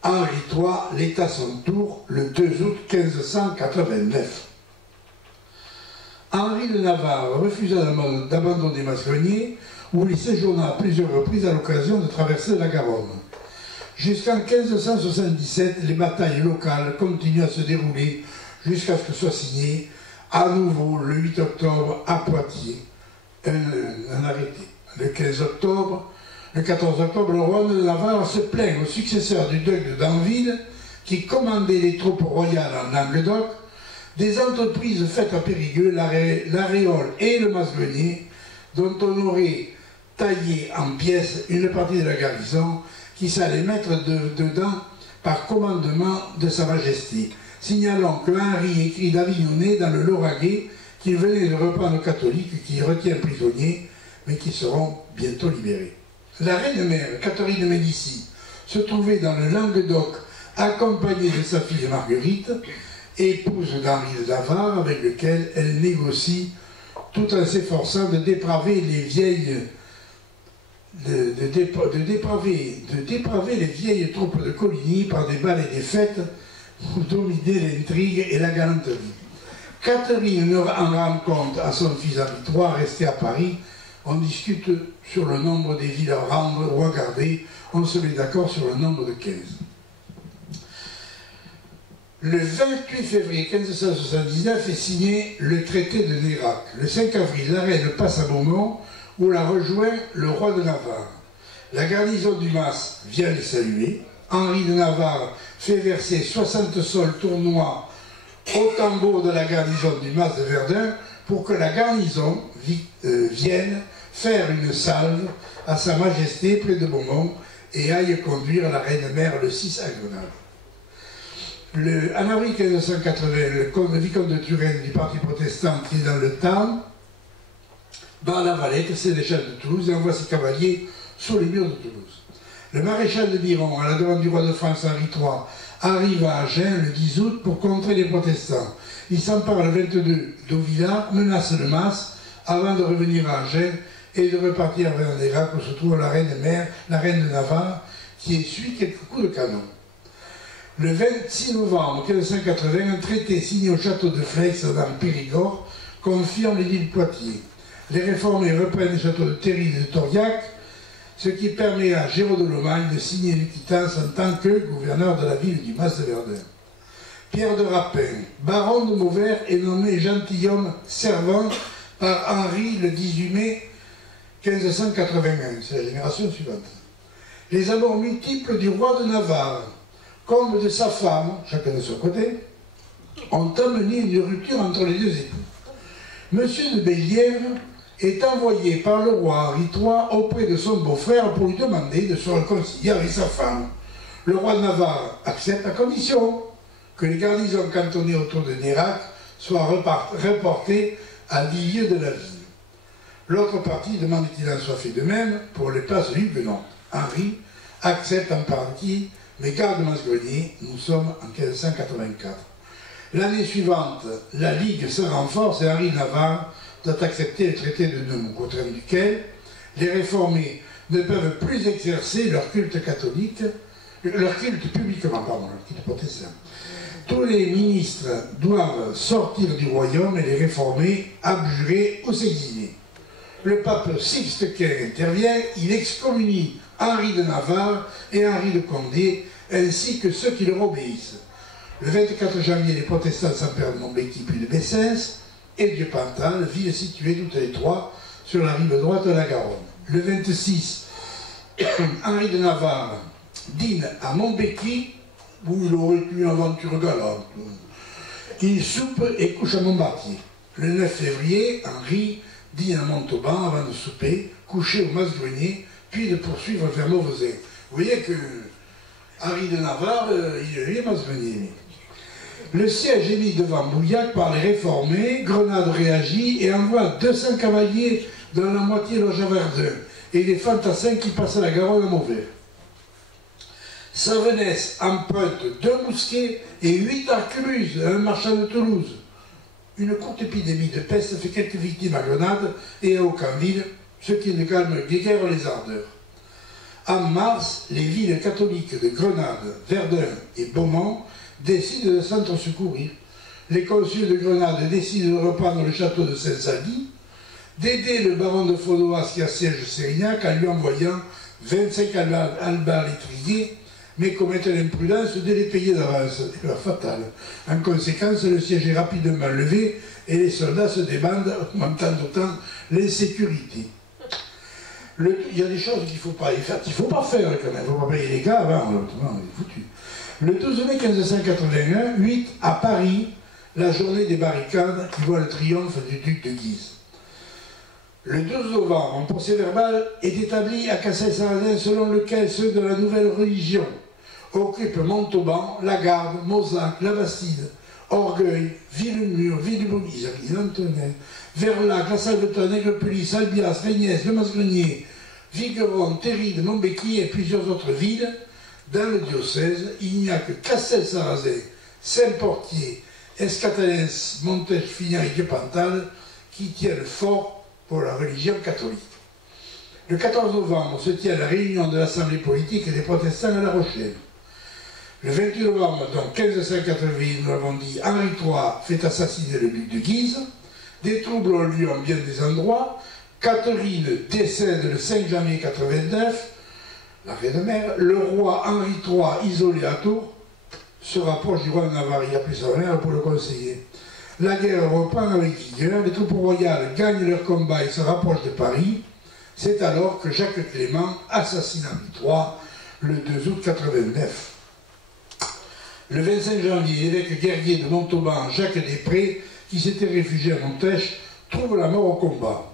Henri III l'est à son tour le 2 août 1589. Henri de Navarre refusa d'abandonner Mas-Grenier, où il séjourna à plusieurs reprises à l'occasion de traverser la Garonne. Jusqu'en 1577, les batailles locales continuent à se dérouler jusqu'à ce que soit signé à nouveau le 8 octobre à Poitiers un arrêté. Le 14 octobre, le roi de Navarre se plaint au successeur du duc de Danville, qui commandait les troupes royales en Languedoc, des entreprises faites à Périgueux, l'Aréole et le Mas-Grenier, dont on aurait taillé en pièces une partie de la garnison qui s'allait mettre dedans par commandement de Sa Majesté, signalant que Henri écrit d'Avignonnet dans le Lauragais qu'il venait de reprendre aux catholiques qui retient prisonniers, mais qui seront bientôt libérés. La reine-mère, Catherine de Médicis, se trouvait dans le Languedoc accompagnée de sa fille Marguerite, épouse d'Henri de Navarre, avec lequel elle négocie tout en s'efforçant de dépraver les vieilles les vieilles troupes de Coligny par des bals et des fêtes pour dominer l'intrigue et la galanterie. Catherine en rend compte à son fils Henri III, resté à Paris. On discute sur le nombre des villes à rendre ou à garder. On se met d'accord sur le nombre de 15. Le 28 février 1579 est signé le traité de Nérac. Le 5 avril, la reine passe à Beaumont, où la rejoint le roi de Navarre. La garnison du Mas vient les saluer. Henri de Navarre fait verser 60 sols tournois au tambour de la garnison du Mas de Verdun pour que la garnison vienne faire une salve à Sa Majesté près de Beaumont et aille conduire la reine-mère le 6 à Grenade. En avril 1580, le vicomte de Turenne du parti protestant qui est dans le Tarn bat la Valette, sénéchal de Toulouse, et envoie ses cavaliers sur les murs de Toulouse. Le maréchal de Biron, à la demande du roi de France Henri III, arrive à Agen le 10 août pour contrer les protestants. Il s'empare le 22 d'Auvillard, menace le Mas, avant de revenir à Agen et de repartir vers Nérac où se trouve la reine-mère, la reine de Navarre, qui essuie quelques coups de canon. Le 26 novembre 1580, un traité signé au château de Flex dans le Périgord confirme l'édit de Poitiers. Les réformés reprennent les châteaux de Théry et de Tauriac, ce qui permet à Géraud de Lomagne de signer une quittance en tant que gouverneur de la ville du Mas de Verdun. Pierre de Rapin, baron de Mauvert, est nommé gentilhomme servant par Henri le 18 mai 1581. C'est la génération suivante. Les amours multiples du roi de Navarre, comme de sa femme, chacun de son côté, ont amené une rupture entre les deux époux. Monsieur de Bellière est envoyé par le roi Henri III auprès de son beau-frère pour lui demander de se réconcilier avec sa femme. Le roi de Navarre accepte à condition que les garnisons cantonnées autour de Nérac soient reportées à 10 lieues de la ville. L'autre partie demande qu'il en soit fait de même pour les places huguenotes. Henri accepte en partie, mais garde Masgrenier, nous sommes en 1584. L'année suivante, la Ligue se renforce et Henri de Navarre doit accepter le traité de Nemours, au terme duquel les réformés ne peuvent plus exercer leur culte catholique, leur culte publiquement, pardon, leur culte protestant. Tous les ministres doivent sortir du royaume et les réformés abjurer ou s'exiler. Le pape Sixte Quint intervient, il excommunie Henri de Navarre et Henri de Condé, ainsi que ceux qui leur obéissent. Le 24 janvier, les protestants s'emparent de Montbéki puis de Bessens et de Pantal, villes situées toutes les trois sur la rive droite de la Garonne. Le 26, Henri de Navarre dîne à Montbéki, où il aurait eu une aventure galante. Il soupe et couche à Montbartier. Le 9 février, Henri dîne à Montauban avant de souper, coucher au Masgrenier, puis de poursuivre vers Mauvezin. Vous voyez que Henri de Navarre, il est Masgrenier. Le siège est mis devant Bouillac par les réformés, Grenade réagit et envoie 200 cavaliers dans la moitié loge à Verdun et les fantassins qui passent à la Garonne à Mauvais. Savenès emprunte 2 mousquets et 8 arquebuses à un marchand de Toulouse. Une courte épidémie de peste fait quelques victimes à Grenade et à Aucamville, ce qui ne calme guère les ardeurs. En mars, les villes catholiques de Grenade, Verdun et Beaumont décident de s'entre-secourir. Les consuls de Grenade décident de reprendre le château de Saint-Sally, d'aider le baron de Faudoas qui assiège Sérignac en lui envoyant 25 albins létriers, mais commettent l'imprudence de les payer d'avance. Erreur fatale. En conséquence, le siège est rapidement levé et les soldats se débandent, augmentant d'autant l'insécurité. Il y a des choses qu'il ne faut pas faire, quand même. Il ne faut pas payer les gars avant, autrement il est foutu. Le 12 mai 1581, 8 à Paris, la journée des barricades qui voit le triomphe du duc de Guise. Le 12 novembre, un procès-verbal est établi à Cassel-Sarrazin selon lequel ceux de la nouvelle religion occupent Montauban, La Garde, Mozac, La Bastide, Orgueil, Villemur, Villebourguise, Verlac, La Salvetonne, Aiglepulis, Albias, Régnès, Le Masgrenier, Vigueron, Téride, Montbéki et plusieurs autres villes. Dans le diocèse, il n'y a que Cassel-Sarrazin, Saint-Portier, Escatalens, Montèche, Fignan et Diepantal qui tiennent fort pour la religion catholique. Le 14 novembre se tient la réunion de l'Assemblée politique des protestants à La Rochelle. Le 28 novembre, donc 1580, nous l'avons dit, Henri III fait assassiner le duc de Guise. Des troubles ont lieu en bien des endroits. Catherine décède le 5 janvier 89. La reine-mère, le roi Henri III, isolé à Tours, se rapproche du roi de Navarre, il appelle sa mère pour le conseiller. La guerre reprend avec vigueur, les troupes royales gagnent leur combat et se rapprochent de Paris. C'est alors que Jacques Clément assassine Henri III le 2 août 89. Le 25 janvier, l'évêque guerrier de Montauban, Jacques Després, qui s'était réfugié à Montèche, trouve la mort au combat.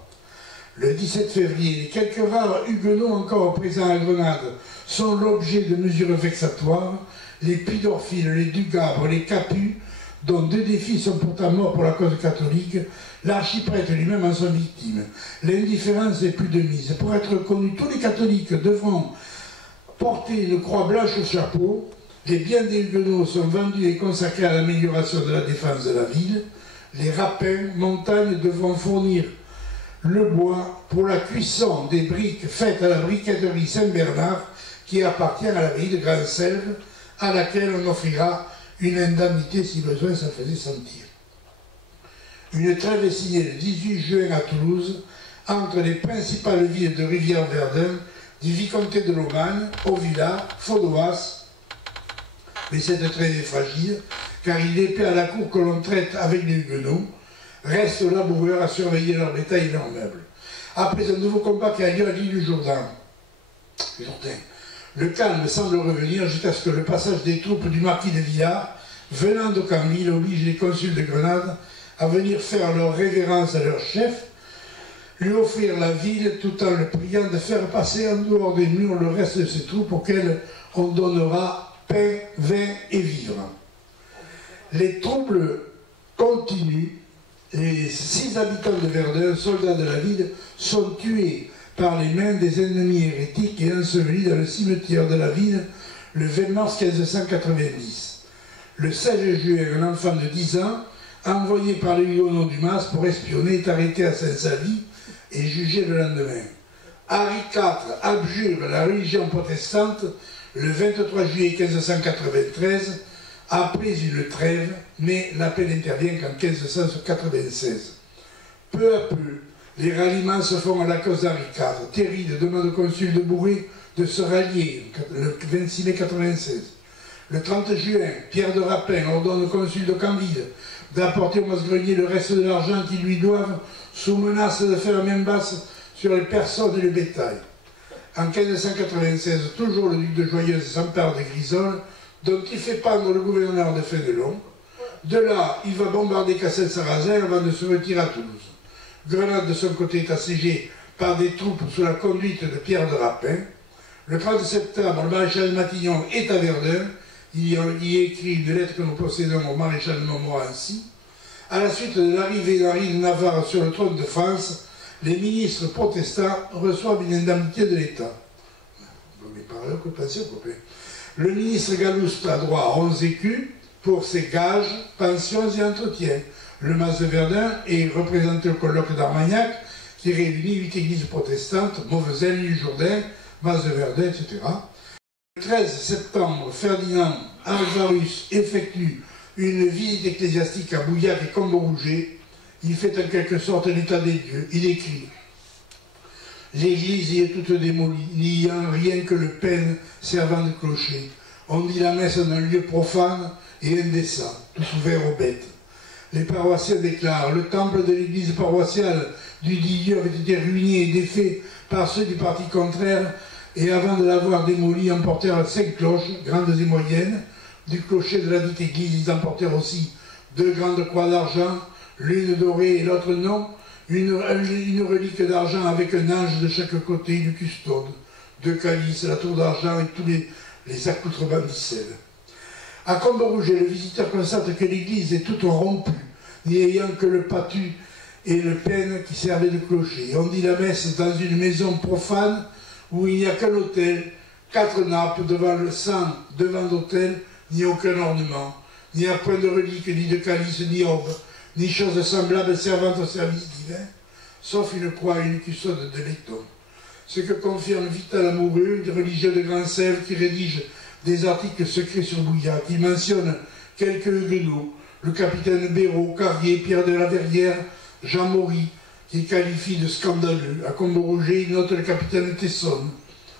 Le 17 février, les quelques rares huguenots encore présents à Grenade sont l'objet de mesures vexatoires. Les Pidorphiles, les Dugabre, les Capus, dont 2 des filles sont pourtant morts pour la cause catholique, l'archiprêtre lui-même en sont victimes. L'indifférence n'est plus de mise. Pour être connus, tous les catholiques devront porter une croix blanche au chapeau. Les biens des huguenots sont vendus et consacrés à l'amélioration de la défense de la ville. Les rapins, montagnes devront fournir le bois pour la cuisson des briques faites à la briqueterie Saint-Bernard qui appartient à l'abbaye de Grand-Selve, à laquelle on offrira une indemnité si besoin ça faisait sentir. Une trêve est signée le 18 juin à Toulouse entre les principales villes de Rivière-Verdun, du vicomté de Lomagne, Auvillard, Faudoas. Mais cette trêve est fragile, car il est épais à la cour que l'on traite avec les huguenots, restent aux laboureurs à surveiller leur bétail et leurs meubles. Après un nouveau combat qui a lieu à l'île du Jourdain, le calme semble revenir jusqu'à ce que le passage des troupes du marquis de Villars, venant de Camille, oblige les consuls de Grenade à venir faire leur révérence à leur chef, lui offrir la ville tout en le priant de faire passer en dehors des murs le reste de ses troupes auxquelles on donnera pain, vin et vivres. Les troubles continuent. Les 6 habitants de Verdun, soldats de la ville, sont tués par les mains des ennemis hérétiques et ensevelis dans le cimetière de la ville le 20 mars 1590. Le 16 juin, un enfant de 10 ans, envoyé par les Huguenots du Mas pour espionner, est arrêté à Saint-Savy et jugé le lendemain. Henri IV abjure la religion protestante le 23 juillet 1593, après une trêve, mais la paix n'intervient qu'en 1596. Peu à peu, les ralliements se font à la cause d'Henri IV. Théride demande au consul de Bourré de se rallier le 26 mai 96. Le 30 juin, Pierre de Rapin ordonne au consul de Candide d'apporter au Masgrenier le reste de l'argent qu'ils lui doivent, sous menace de faire main basse sur les personnes et le bétail. En 1596, toujours le duc de Joyeuse s'empare de Grisol, dont il fait pendre le gouverneur de Fénelon. De là, il va bombarder Castel-Sarrazin avant de se retirer à Toulouse. Grenade, de son côté, est assiégée par des troupes sous la conduite de Pierre de Rapin. Le 30 septembre, le maréchal Matignon est à Verdun. Il y écrit une lettre que nous possédons au maréchal de Montmorency. À la suite de l'arrivée d'Henri de Navarre sur le trône de France, les ministres protestants reçoivent une indemnité de l'État. Le ministre Galloust a droit à 11 écus pour ses gages, pensions et entretiens. Le Mas de Verdun est représenté au colloque d'Armagnac, qui réunit 8 églises protestantes, Mauvezel, L'Île-Jourdain, Mas de Verdun, etc. Le 13 septembre, Ferdinand Arvarus effectue une visite ecclésiastique à Bouillac et Comberouget. Il fait en quelque sorte l'état des dieux. Il écrit « L'église y est toute démolie, n'ayant rien que le pêne servant de clocher. On dit la messe dans un lieu profane et indécent, tout ouvert aux bêtes. Les paroissiens déclarent « Le temple de l'église paroissiale du dit Dieu avait été ruiné et défait par ceux du parti contraire, et avant de l'avoir démoli, emportèrent 5 cloches, grandes et moyennes. Du clocher de la dite église, ils emportèrent aussi 2 grandes croix d'argent, l'une dorée et l'autre non, une relique d'argent avec un ange de chaque côté, une custode, 2 calices, la tour d'argent et tous les accoutrements d'Icelle. À Comberouget, le visiteur constate que l'église est toute rompue, n'y ayant que le patu et le pêne qui servaient de clocher. On dit la messe dans une maison profane où il n'y a qu'un autel, 4 nappes devant le sang, devant l'autel, ni aucun ornement, ni à point de relique, ni de calice, ni orbe, ni chose semblable servant au service divin, sauf une croix et une custode de laiton. Ce que confirme Vital Amoureux, religieux de Grand-Selve, qui rédige des articles secrets sur Bouillac. Il mentionne quelques huguenots, le capitaine Béraud, Carrier, Pierre de la Verrière, Jean Maury, qu'il qualifie de scandaleux. À Comberouget, il note le capitaine Tesson,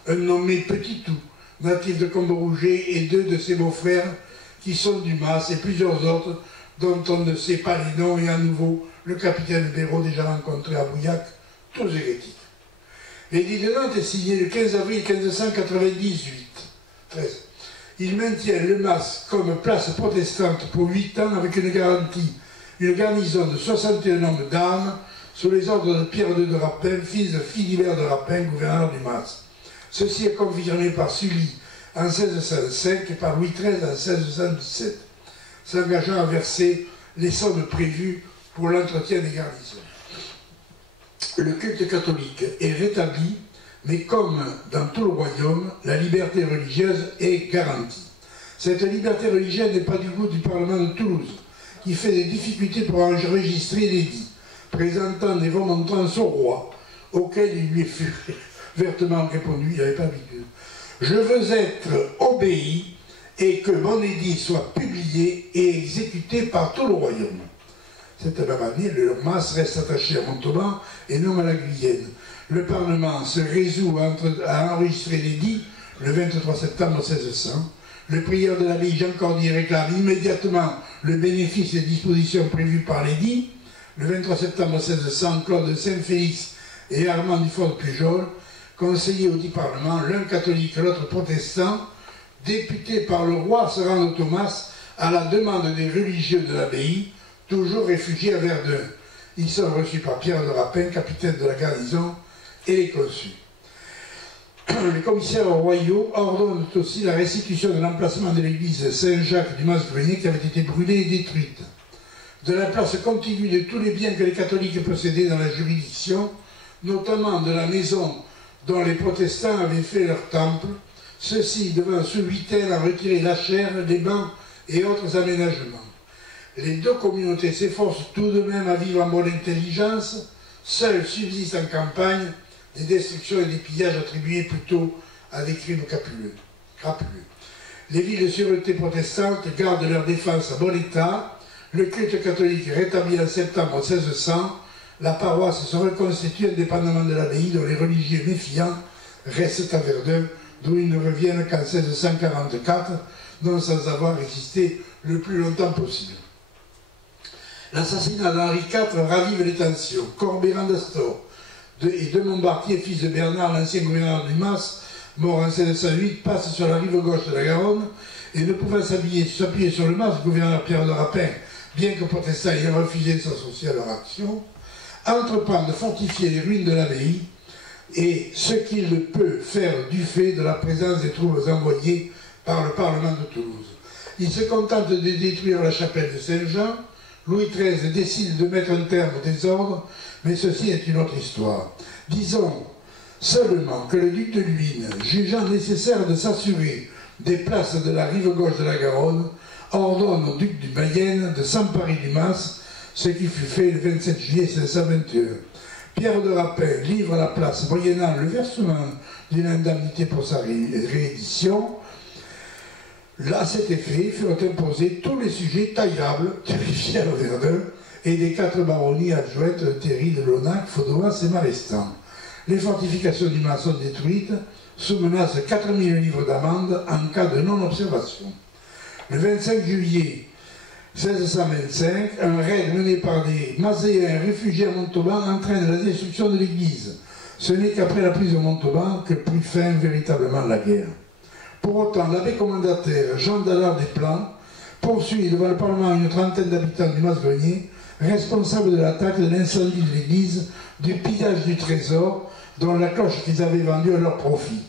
un nommé Petitou, natif de Comberouget, et 2 de ses beaux-frères qui sont du Mas, et plusieurs autres dont on ne sait pas les noms, et à nouveau le capitaine Béraud déjà rencontré à Bouillac, tous hérétiques. L'édit de Nantes est signé le 15 avril 1598. 13. Il maintient le Mas comme place protestante pour 8 ans avec une garnison de 61 hommes d'armes sous les ordres de Pierre II de Rapin, fils de Philibert de Rapin, gouverneur du Mas. Ceci est confirmé par Sully en 1605 et par Louis XIII en 1617, s'engageant à verser les sommes prévues pour l'entretien des garnisons. Le culte catholique est rétabli, mais comme dans tout le royaume, la liberté religieuse est garantie. Cette liberté religieuse n'est pas du goût du Parlement de Toulouse, qui fait des difficultés pour enregistrer l'édit. présentant des remontrances au roi, auquel il lui fut vertement répondu, il n'avait pas habitude. Je veux être obéi et que mon édit soit publié et exécuté par tout le royaume. Cette même année, le mas reste attaché à Montauban et non à la Guyenne. Le Parlement se résout à enregistrer l'édit le 23 septembre 1600. Le prieur de l'abbaye Jean Cordier réclame immédiatement le bénéfice des dispositions prévues par l'édit. Le 23 septembre 1600, Claude Saint-Félix et Armand Dufort-Pujol, conseillers au dit Parlement, l'un catholique et l'autre protestant, députés par le roi, se rendent au Thomas à la demande des religieux de l'abbaye, toujours réfugiés à Verdun. Ils sont reçus par Pierre de Rapin, capitaine de la garnison, et les consuls. Les commissaires royaux ordonnent aussi la restitution de l'emplacement de l'église Saint-Jacques du Mas-Grenier qui avait été brûlée et détruite, de la place contiguë de tous les biens que les catholiques possédaient dans la juridiction, notamment de la maison dont les protestants avaient fait leur temple, ceci devant sous huitaine à retirer la chaire, les bancs et autres aménagements. Les deux communautés s'efforcent tout de même à vivre en bonne intelligence, seules subsistent en campagne des destructions et des pillages attribués plutôt à des crimes crapuleux. Les villes de sûreté protestantes gardent leur défense en bon état. Le culte catholique rétabli en septembre 1600, la paroisse se reconstitue indépendamment de l'abbaye dont les religieux méfiants restent à Verdun, d'où ils ne reviennent qu'en 1644, non sans avoir résisté le plus longtemps possible. L'assassinat d'Henri IV ravive les tensions. Corbéran d'Astor et de Montbartier, fils de Bernard, l'ancien gouverneur du Mas, mort en 1608, passe sur la rive gauche de la Garonne et ne pouvant s'appuyer sur le Mas, le gouverneur Pierre de Rapin, bien que protestant ayant refusé de s'associer à leur action, entreprend de fortifier les ruines de l'abbaye et ce qu'il ne peut faire du fait de la présence des troupes envoyées par le Parlement de Toulouse. Il se contente de détruire la chapelle de Saint-Jean. Louis XIII décide de mettre un terme au désordre, mais ceci est une autre histoire. Disons seulement que le duc de Luynes, jugeant nécessaire de s'assurer des places de la rive gauche de la Garonne, ordonne au duc de Mayenne de s'emparer du Mas, ce qui fut fait le 27 juillet 1621. Pierre de Rapin livre la place moyennant le versement d'une indemnité pour sa réédition. À cet effet furent imposés tous les sujets taillables de Rivière Verdun et des 4 baronnies adjointes de Théry, de Lonac, Faudois et Marestan. Les fortifications du Mas sont détruites, sous menace de 4 000 livres d'amende en cas de non-observation. Le 25 juillet 1625, un raid mené par des Mazéens réfugiés à Montauban entraîne la destruction de l'église. Ce n'est qu'après la prise de Montauban que prit fin véritablement la guerre. Pour autant, l'abbé commandataire Jean Dallard des Plans poursuit devant le Parlement une trentaine d'habitants du Mas-Grenier, responsables de l'attaque, de l'incendie de l'église, du pillage du trésor, dont la cloche qu'ils avaient vendue à leur profit.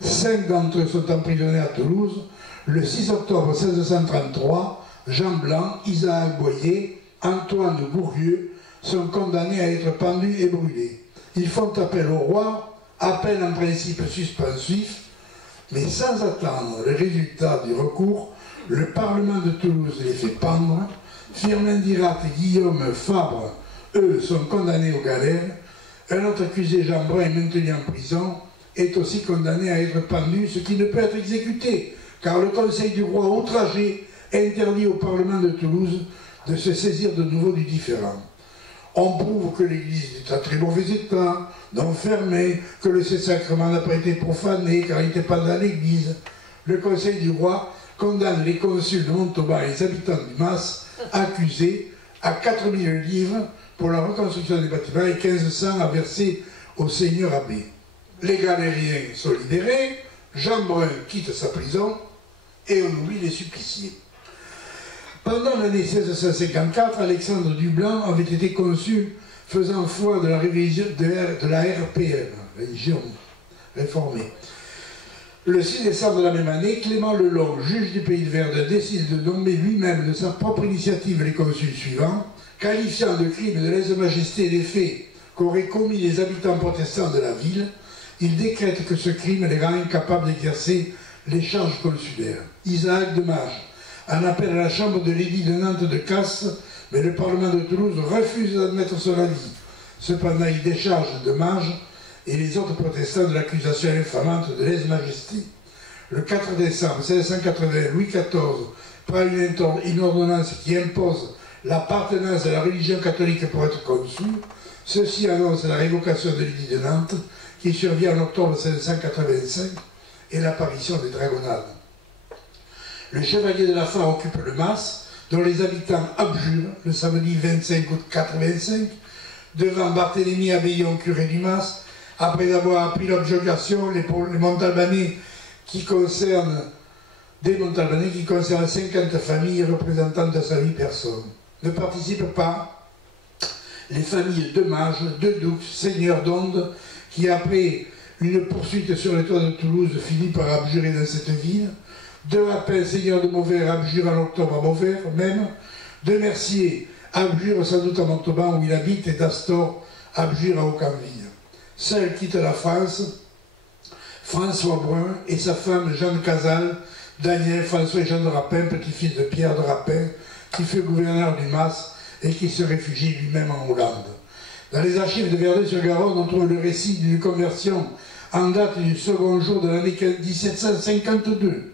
5 d'entre eux sont emprisonnés à Toulouse. Le 6 octobre 1633, Jean Blanc, Isaac Boyer, Antoine Bourrieux sont condamnés à être pendus et brûlés. Ils font appel au roi, appel en principe suspensif, mais sans attendre le résultat du recours, le Parlement de Toulouse les fait pendre. Firmin Dirat et Guillaume Fabre, eux, sont condamnés aux galères. Un autre accusé, Jean Brun, maintenu en prison, est aussi condamné à être pendu, ce qui ne peut être exécuté, car le Conseil du roi outragé interdit au Parlement de Toulouse de se saisir de nouveau du différend. On prouve que l'église est en très mauvais état, non fermée, que le Saint-Sacrement n'a pas été profané, car il n'était pas dans l'église. Le Conseil du roi condamne les consuls de Montauban et les habitants du Mas, accusés à 4 000 livres pour la reconstruction des bâtiments et 1500 à verser au seigneur abbé. Les galériens sont libérés, Jean Brun quitte sa prison et on oublie les suppliciés. Pendant l'année 1654, Alexandre Dublanc avait été consul faisant foi de la révision de la RPM, religion réformée. Le 6 décembre de la même année, Clément Lelong, juge du pays de Verdun, décide de nommer lui-même de sa propre initiative les consuls suivants, qualifiant de crime de lèse-majesté les faits qu'auraient commis les habitants protestants de la ville. Il décrète que ce crime les rend incapables d'exercer les charges consulaires. Isaac de Mage en appelle à la chambre de l'édit de Nantes de Casse mais le Parlement de Toulouse refuse d'admettre son avis. Cependant, il décharge de Mage et les autres protestants de l'accusation infamante de lèse-majesté. Le 4 décembre 1780, Louis XIV prend une ordonnance qui impose l'appartenance à la religion catholique pour être consul. Ceci annonce la révocation de l'édit de Nantes, qui survient en octobre 1785, et l'apparition des dragonnades. Le chevalier de la Fare occupe le Mas, dont les habitants abjurent le samedi 25 août 85, devant Barthélemy Abbaillon, curé du Mas, après avoir appris l'objurgation, les Montalbanais qui concernent 50 familles représentant de sa vie personne. Ne participent pas les familles de Mages, de Doux, seigneurs d'Onde, qui après une poursuite sur les toits de Toulouse finit par abjurer dans cette ville, de Rapin, seigneur de Mauvert, abjure en octobre à Mauvert même, de Mercier, abjure sans doute à Montauban où il habite, et d'Astor, abjure à Aucamville. Seul quitte la France François Brun et sa femme Jeanne Casal, Daniel, François et Jean de Rapin, petit-fils de Pierre de Rapin, qui fut gouverneur du Mas et qui se réfugie lui-même en Hollande. Dans les archives de Verdun-sur-Garonne, on trouve le récit d'une conversion en date du second jour de l'année 1752.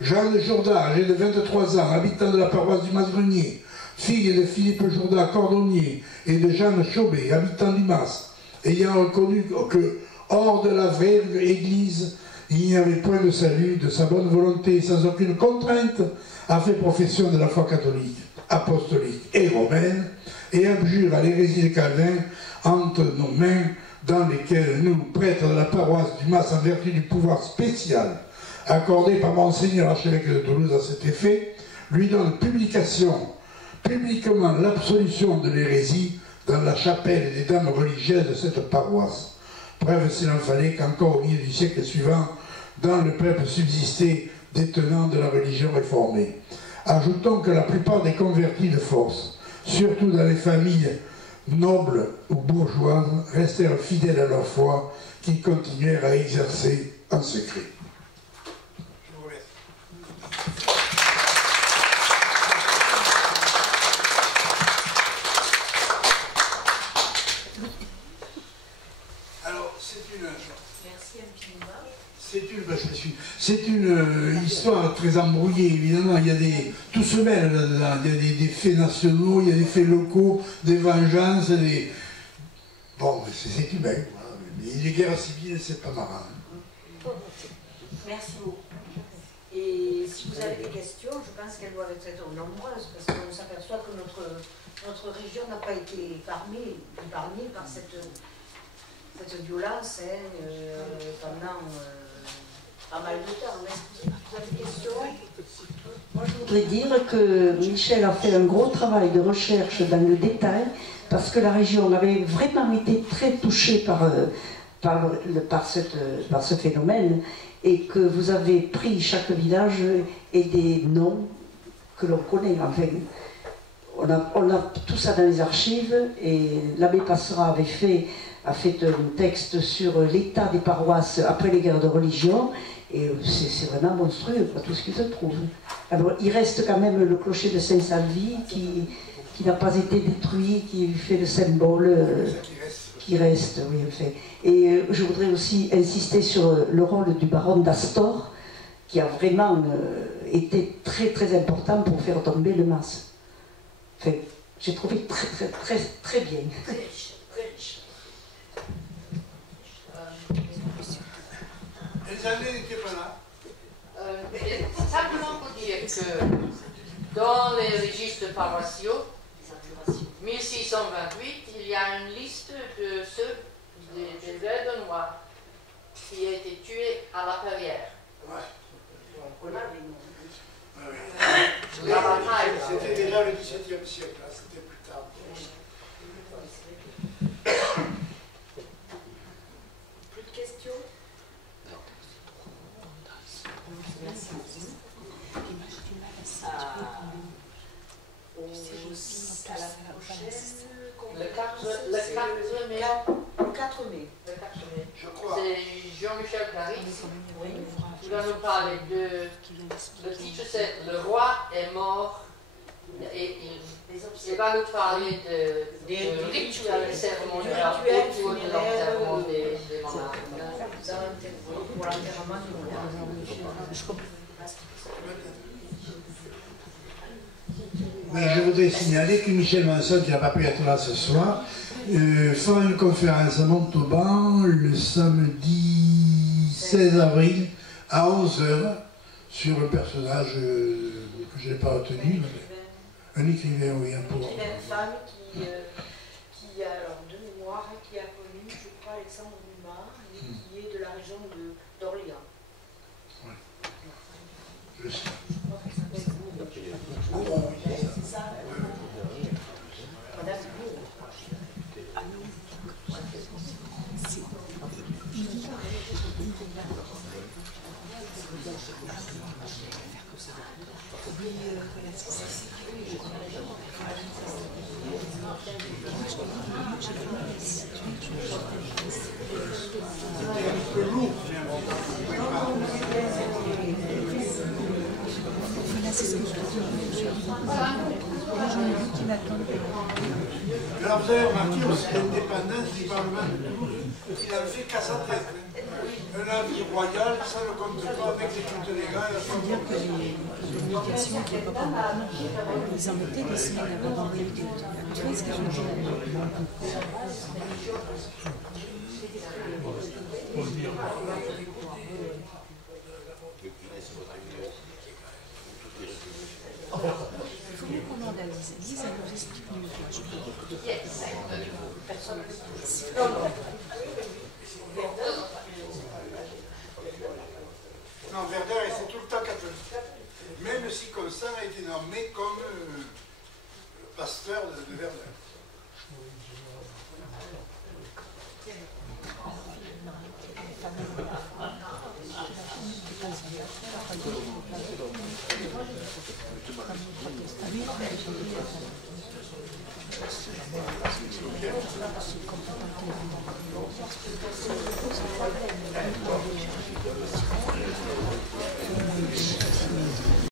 Jean de Jourda, âgé de 23 ans, habitant de la paroisse du Mas-Grenier, fille de Philippe Jourda, cordonnier, et de Jeanne Chaubet, habitant du Mas, ayant reconnu que, hors de la vraie église, il n'y avait point de salut, de sa bonne volonté, sans aucune contrainte, a fait profession de la foi catholique, apostolique et romaine, et abjure à l'hérésie de Calvin entre nos mains, dans lesquelles nous, prêtres de la paroisse du Mas, en vertu du pouvoir spécial accordé par Monseigneur l'archevêque de Toulouse à cet effet, lui donne publiquement l'absolution de l'hérésie dans la chapelle des dames religieuses de cette paroisse. Preuve, s'il en fallait, qu'encore au milieu du siècle suivant, dans le peuple subsistaient des tenants de la religion réformée. Ajoutons que la plupart des convertis de force, surtout dans les familles nobles ou bourgeoises, restèrent fidèles à leur foi, qu'ils continuèrent à exercer en secret. Je vous remercie. Alors, c'est une histoire très embrouillée, évidemment. Il y a tout se mêle là-dedans. Il y a des faits nationaux, il y a des faits locaux, des vengeances, des... Bon, c'est humain. Voilà. Mais les guerres civiles, c'est pas marrant. Merci beaucoup. Et si vous avez des questions, je pense qu'elles doivent être nombreuses, parce qu'on s'aperçoit que notre région n'a pas été épargnée par cette violence pendant pas mal de temps. Est-ce que vous avez des questions? Moi, je voudrais dire que Michel a fait un gros travail de recherche dans le détail, parce que la région avait vraiment été très touchée par ce phénomène, et que vous avez pris chaque village et des noms que l'on connaît. Enfin, on a tout ça dans les archives, et l'abbé Passera a fait un texte sur l'état des paroisses après les guerres de religion, et c'est vraiment monstrueux, tout ce qui se trouve. Alors, il reste quand même le clocher de Saint-Salvi qui n'a pas été détruit, qui fait le symbole qui reste, oui, en fait. Et je voudrais aussi insister sur le rôle du baron d'Astor, qui a vraiment été très très important pour faire tomber le Mas. Enfin, j'ai trouvé très bien. Très riche, très riche. Les années n'étaient pas là. Simplement pour dire que dans les registres paroissiaux, 1628, il y a une liste de ceux des Verdenois qui ont été tués à la Perrière. On a les noms. C'était déjà le XVIIe siècle, là, c'était plus tard. Plus de questions? Merci. À la prochaine. Le 4 mai. Le 4 mai. Je crois. C'est Jean-Michel Caris Oui. qui va nous parler de... Le titre c'est « Le roi est mort et il C'est pas nous parler de rituels cérémoniels autour de l'enterrement des mamans. Pour l'enterrement du Mais je voudrais signaler que Michel Manson, qui n'a pas pu être là ce soir, fera une conférence à Montauban le samedi 16 avril à 11h sur le personnage que je n'ai pas retenu. Un écrivain, oui, un poète. Une femme qui a, alors de mémoire, qui a connu, je crois, Alexandre Dumas, et qui est de la région d'Orléans. Oui. Je sais. C'est ça. Madame Bourg. Alors vous avez remarqué aussi l'indépendance du Parlement de Toulouse, il avait fait qu'à sa tête. Un avis royal, ça ne compte pas avec les cultes légales. C'est-à-dire que les communications qui n'ont pas parlé, ils en mettaient des semaines avant d'envoyer le député. Tu vois ce que je veux dire? Il faut mieux qu'on demande à Lise. Lise, elle nous explique mieux que je peux. Non, Verdun c'est tout le temps catholique. Même si Constant a été nommé comme pasteur de Verdun.